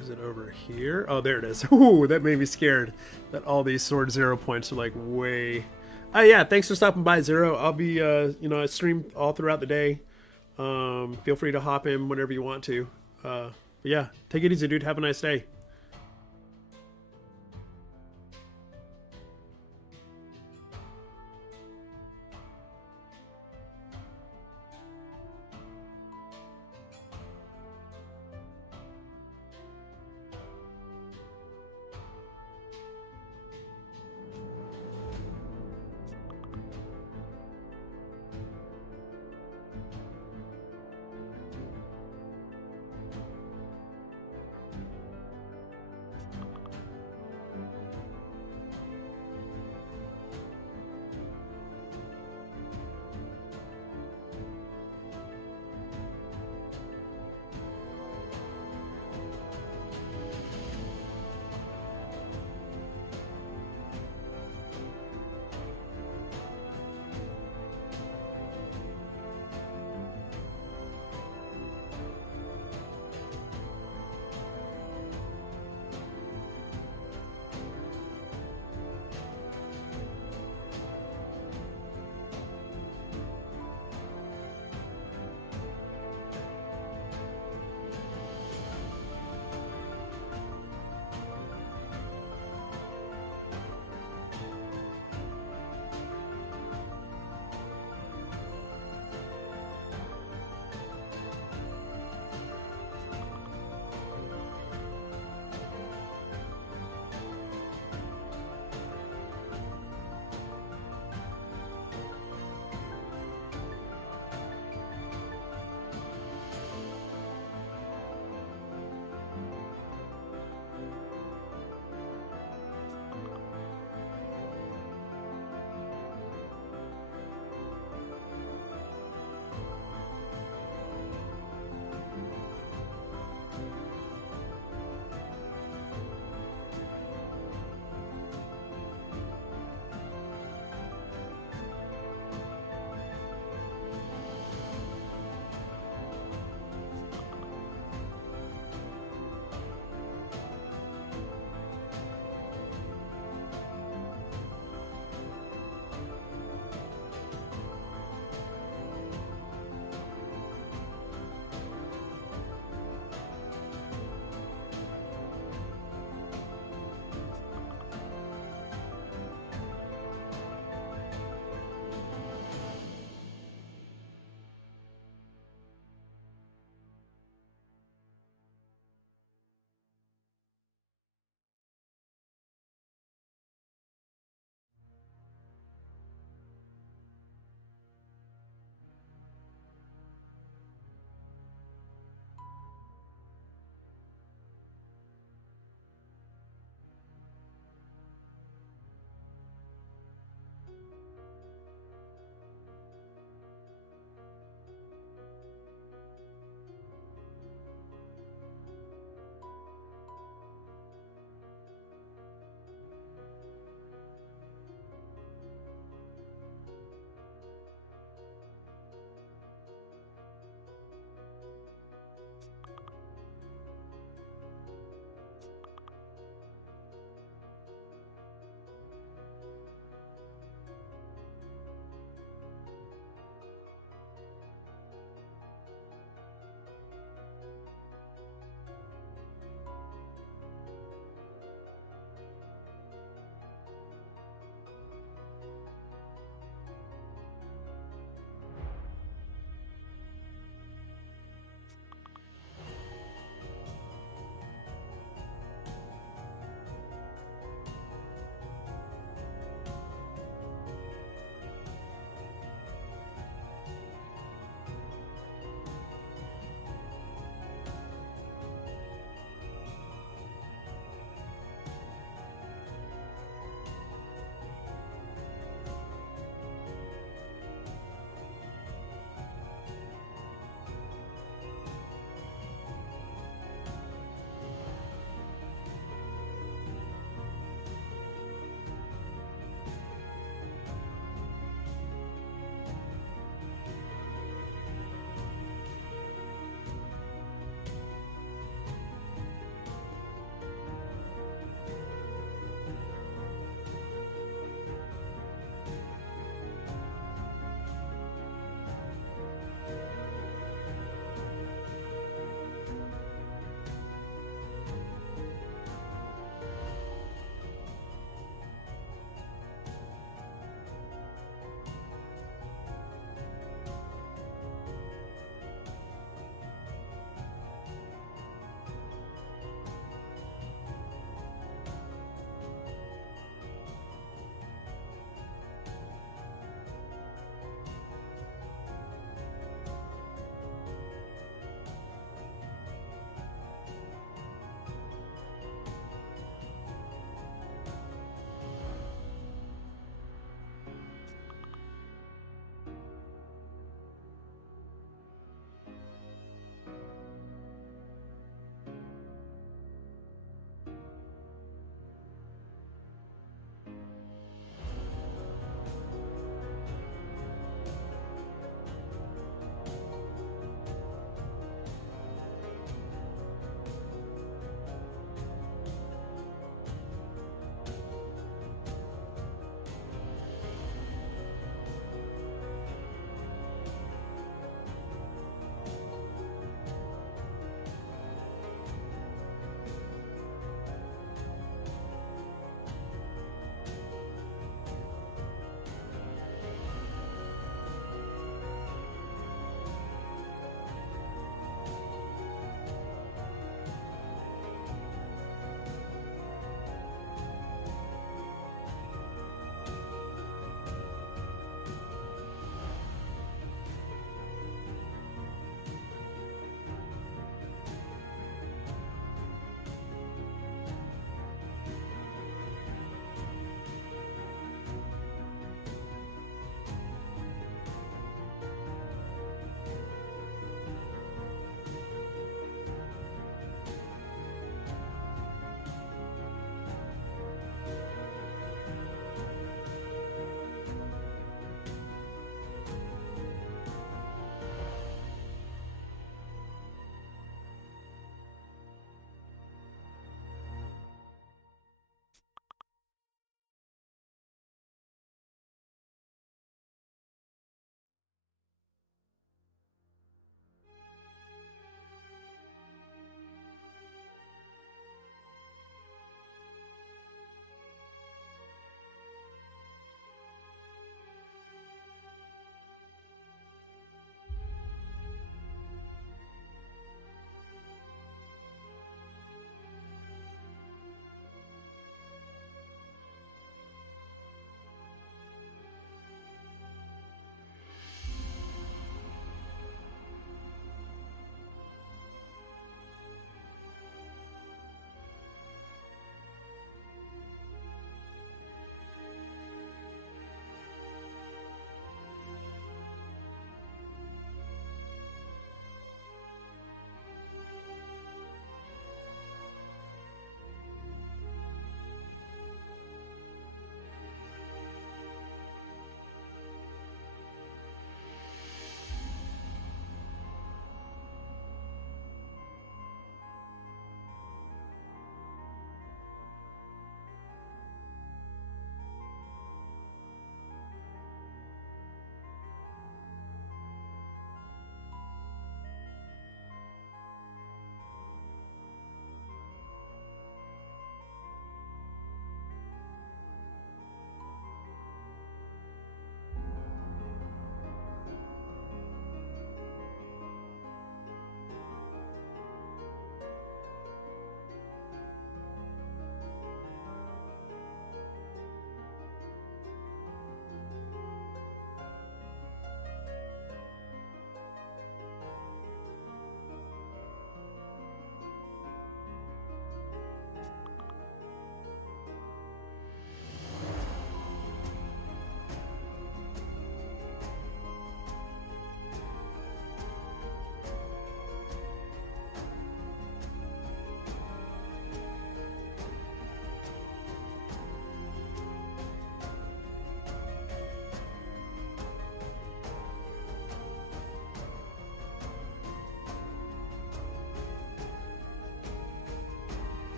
Is it over here? Oh, there it is. Ooh, that made me scared that all these sword 0 points are like way... Oh yeah, thanks for stopping by, Zero. I'll be, I stream all throughout the day. Feel free to hop in whenever you want to. But yeah, take it easy, dude. Have a nice day.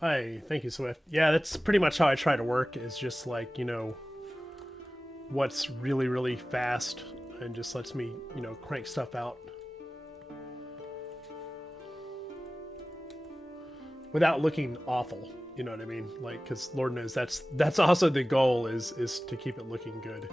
Hi, thank you, Swift. Yeah, that's pretty much how I try to work. Is just like what's really really fast and just lets me crank stuff out. without looking awful. You know what I mean? Like, because Lord knows that's also the goal is to keep it looking good.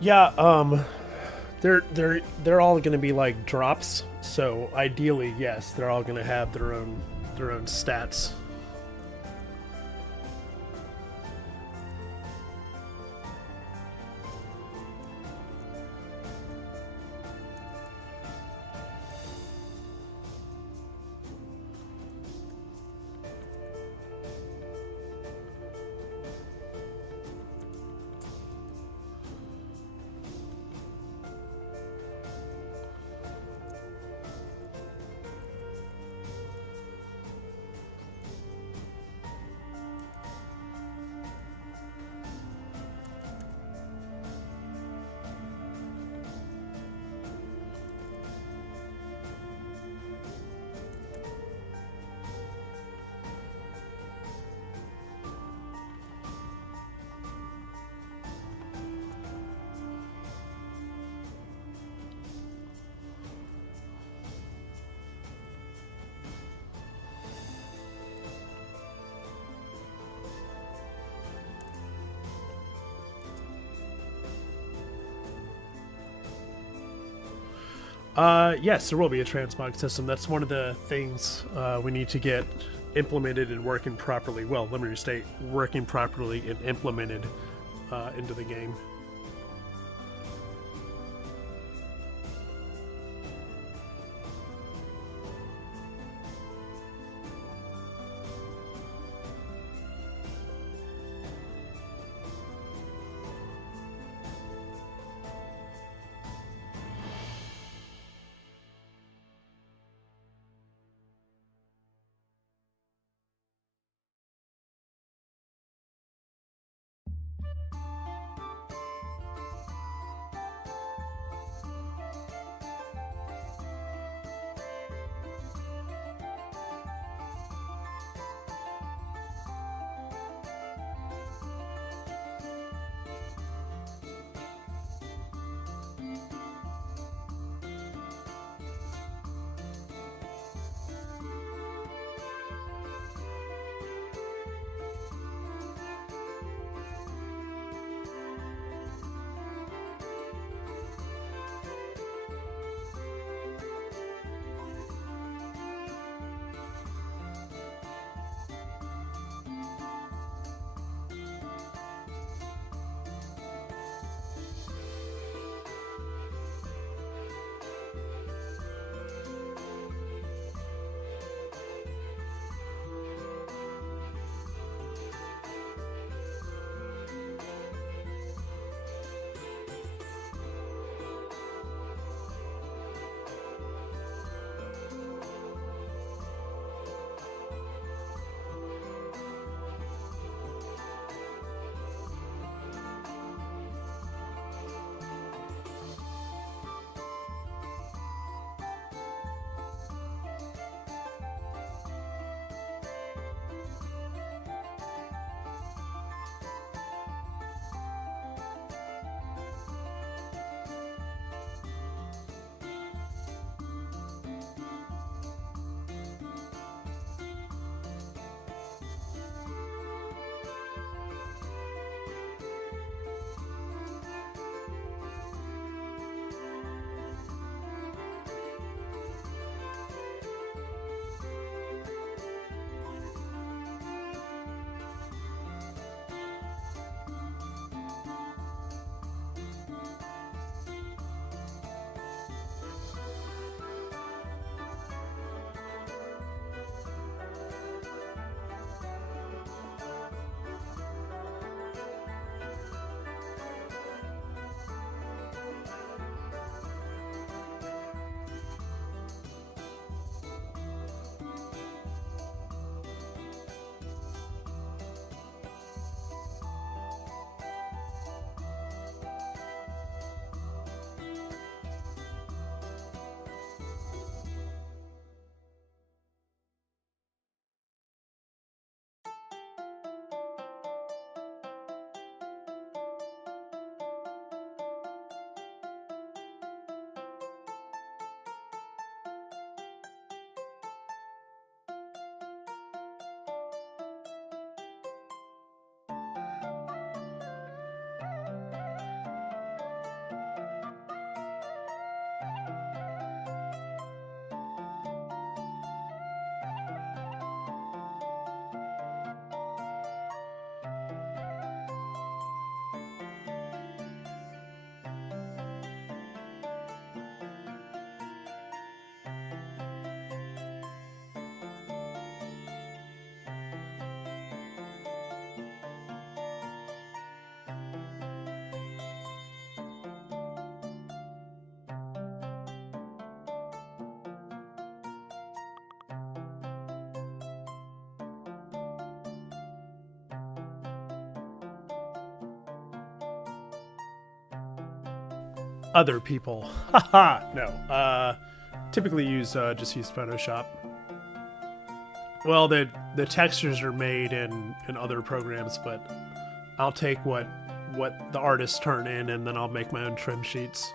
Yeah, they're all going to be like drops. So ideally, yes, they're all going to have their own stats. Yes, there will be a transmog system. That's one of the things we need to get implemented and working properly. Well, let me restate, working properly and implemented into the game. other people. Haha, no. Typically just use Photoshop. Well, the textures are made in other programs, but I'll take what the artists turn in, and then I'll make my own trim sheets.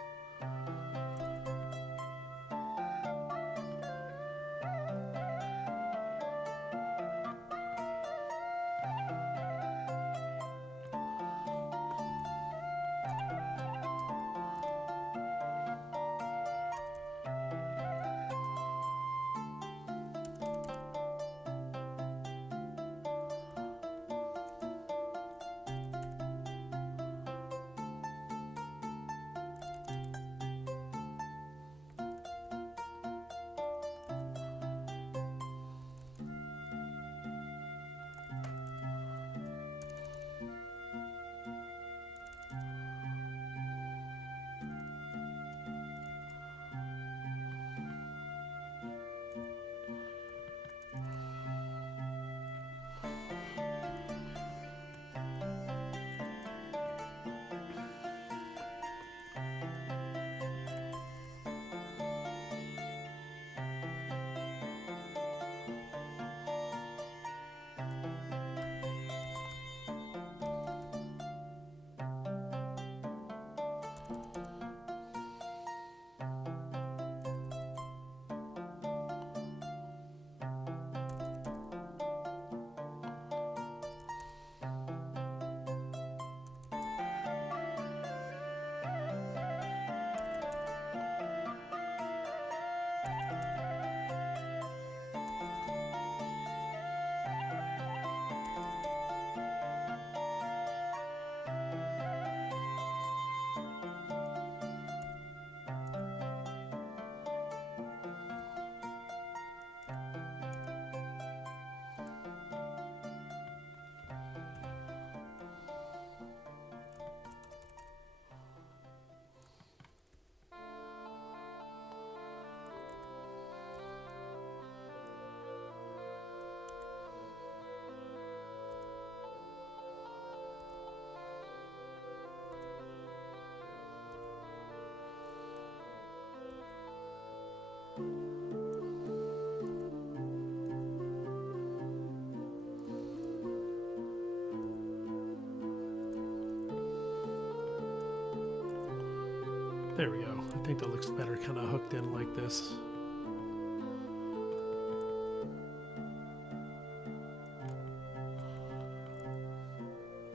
There we go. I think that looks better, kind of hooked in like this.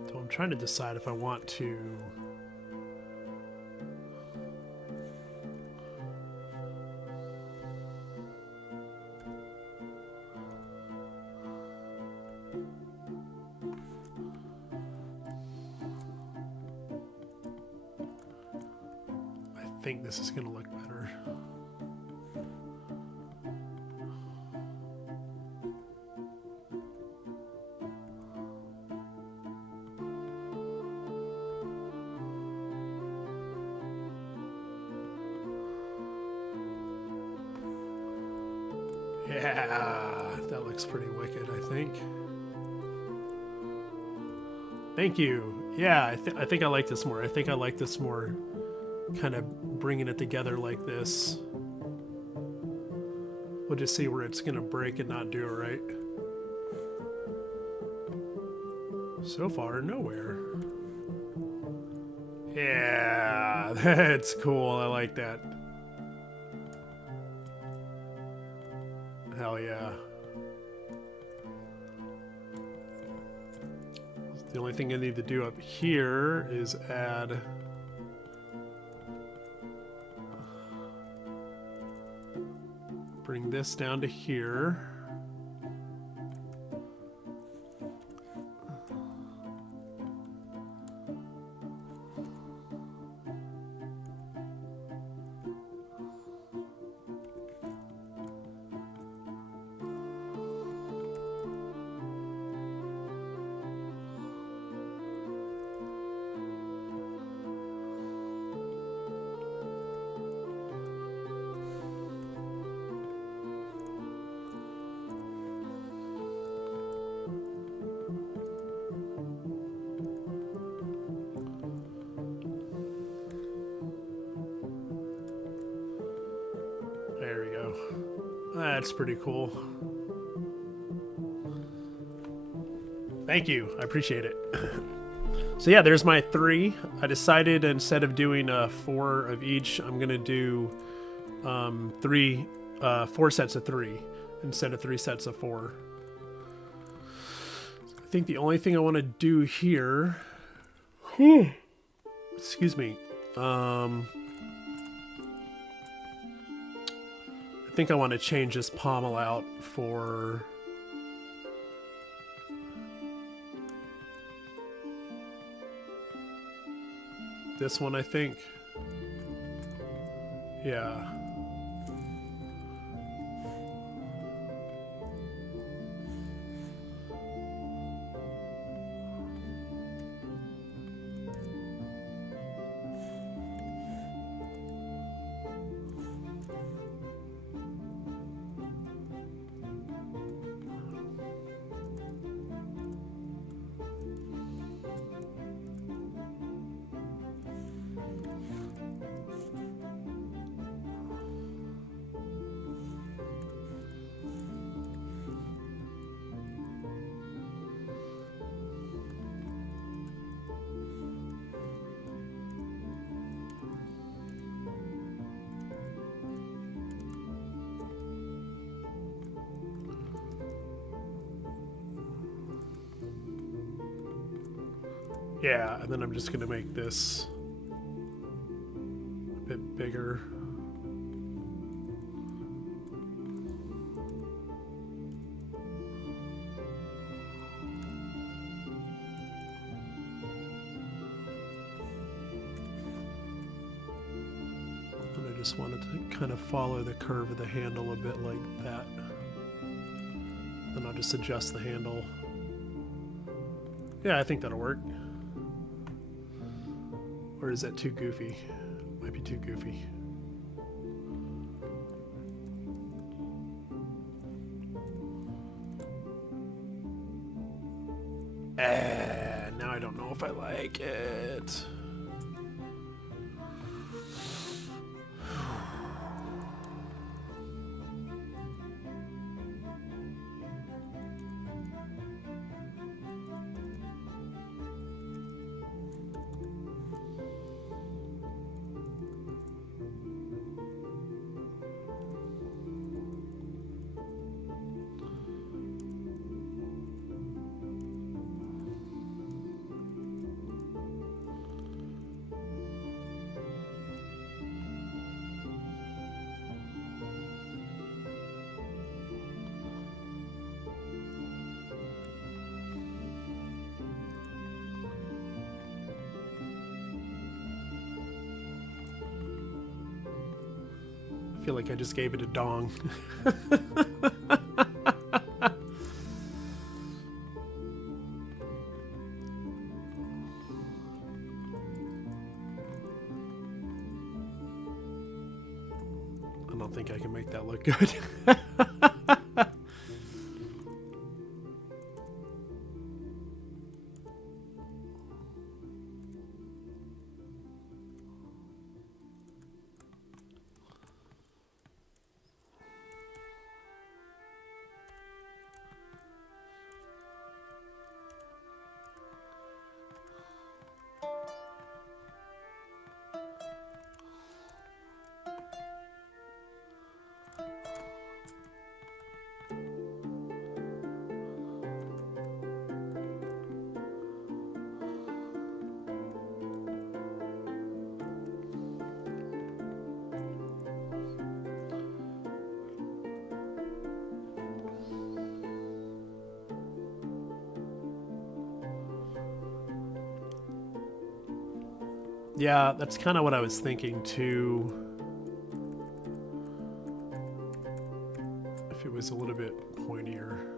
So I'm trying to decide if I want to... I think this is going to look better. Yeah, that looks pretty wicked, I think. Thank you. Yeah, I think I like this more. I think I like this more, kind of bringing it together like this. We'll just see where it's going to break and not do it right. So far, nowhere. Yeah, that's cool. I like that. Hell yeah. The only thing I need to do up here is add... bring this down to here. There we go. That's pretty cool. Thank you. I appreciate it. So yeah, there's my 3. I decided instead of doing 4 of each, I'm gonna do 4 sets of 3 instead of 3 sets of 4. I think the only thing I want to do here, excuse me, I think I want to change this pommel out for this one, I think. Yeah. Yeah, and then I'm just going to make this a bit bigger. And I just wanted to kind of follow the curve of the handle a bit like that. Then I'll just adjust the handle. Yeah, I think that'll work. Or is that too goofy? Might be too goofy. Now I don't know if I like it. I feel like I just gave it a dong. I don't think I can make that look good. Yeah, that's kind of what I was thinking too. If it was a little bit pointier.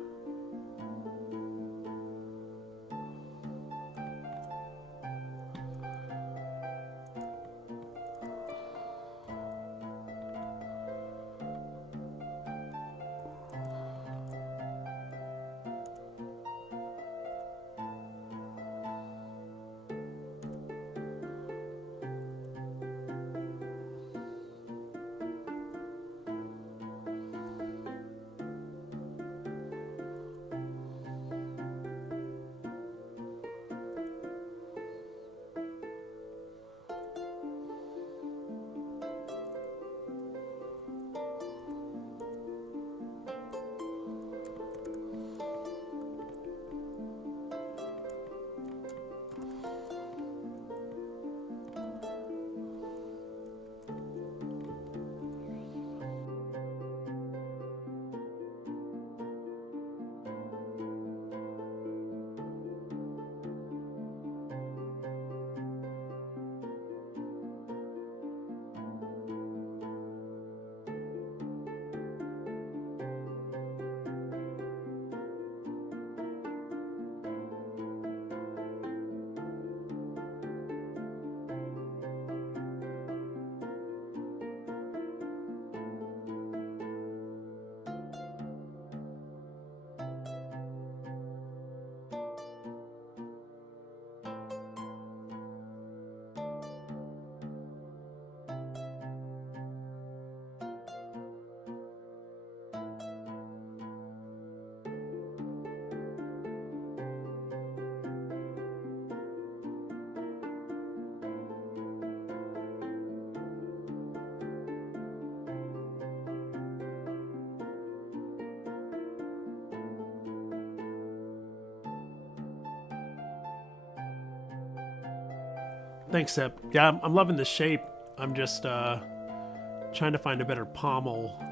Thanks, Sip. Yeah, I'm loving the shape. I'm just trying to find a better pommel.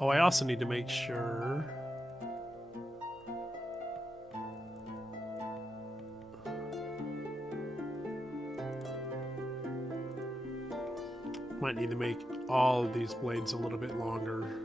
Oh, I also need to make sure. Might need to make all of these blades a little bit longer.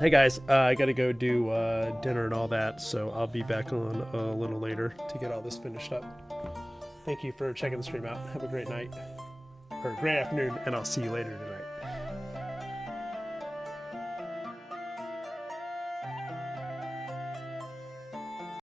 hey guys, I gotta go do dinner and all that, so I'll be back on a little later to get all this finished up. Thank you for checking the stream out. Have a great night, or great afternoon, and I'll see you later tonight.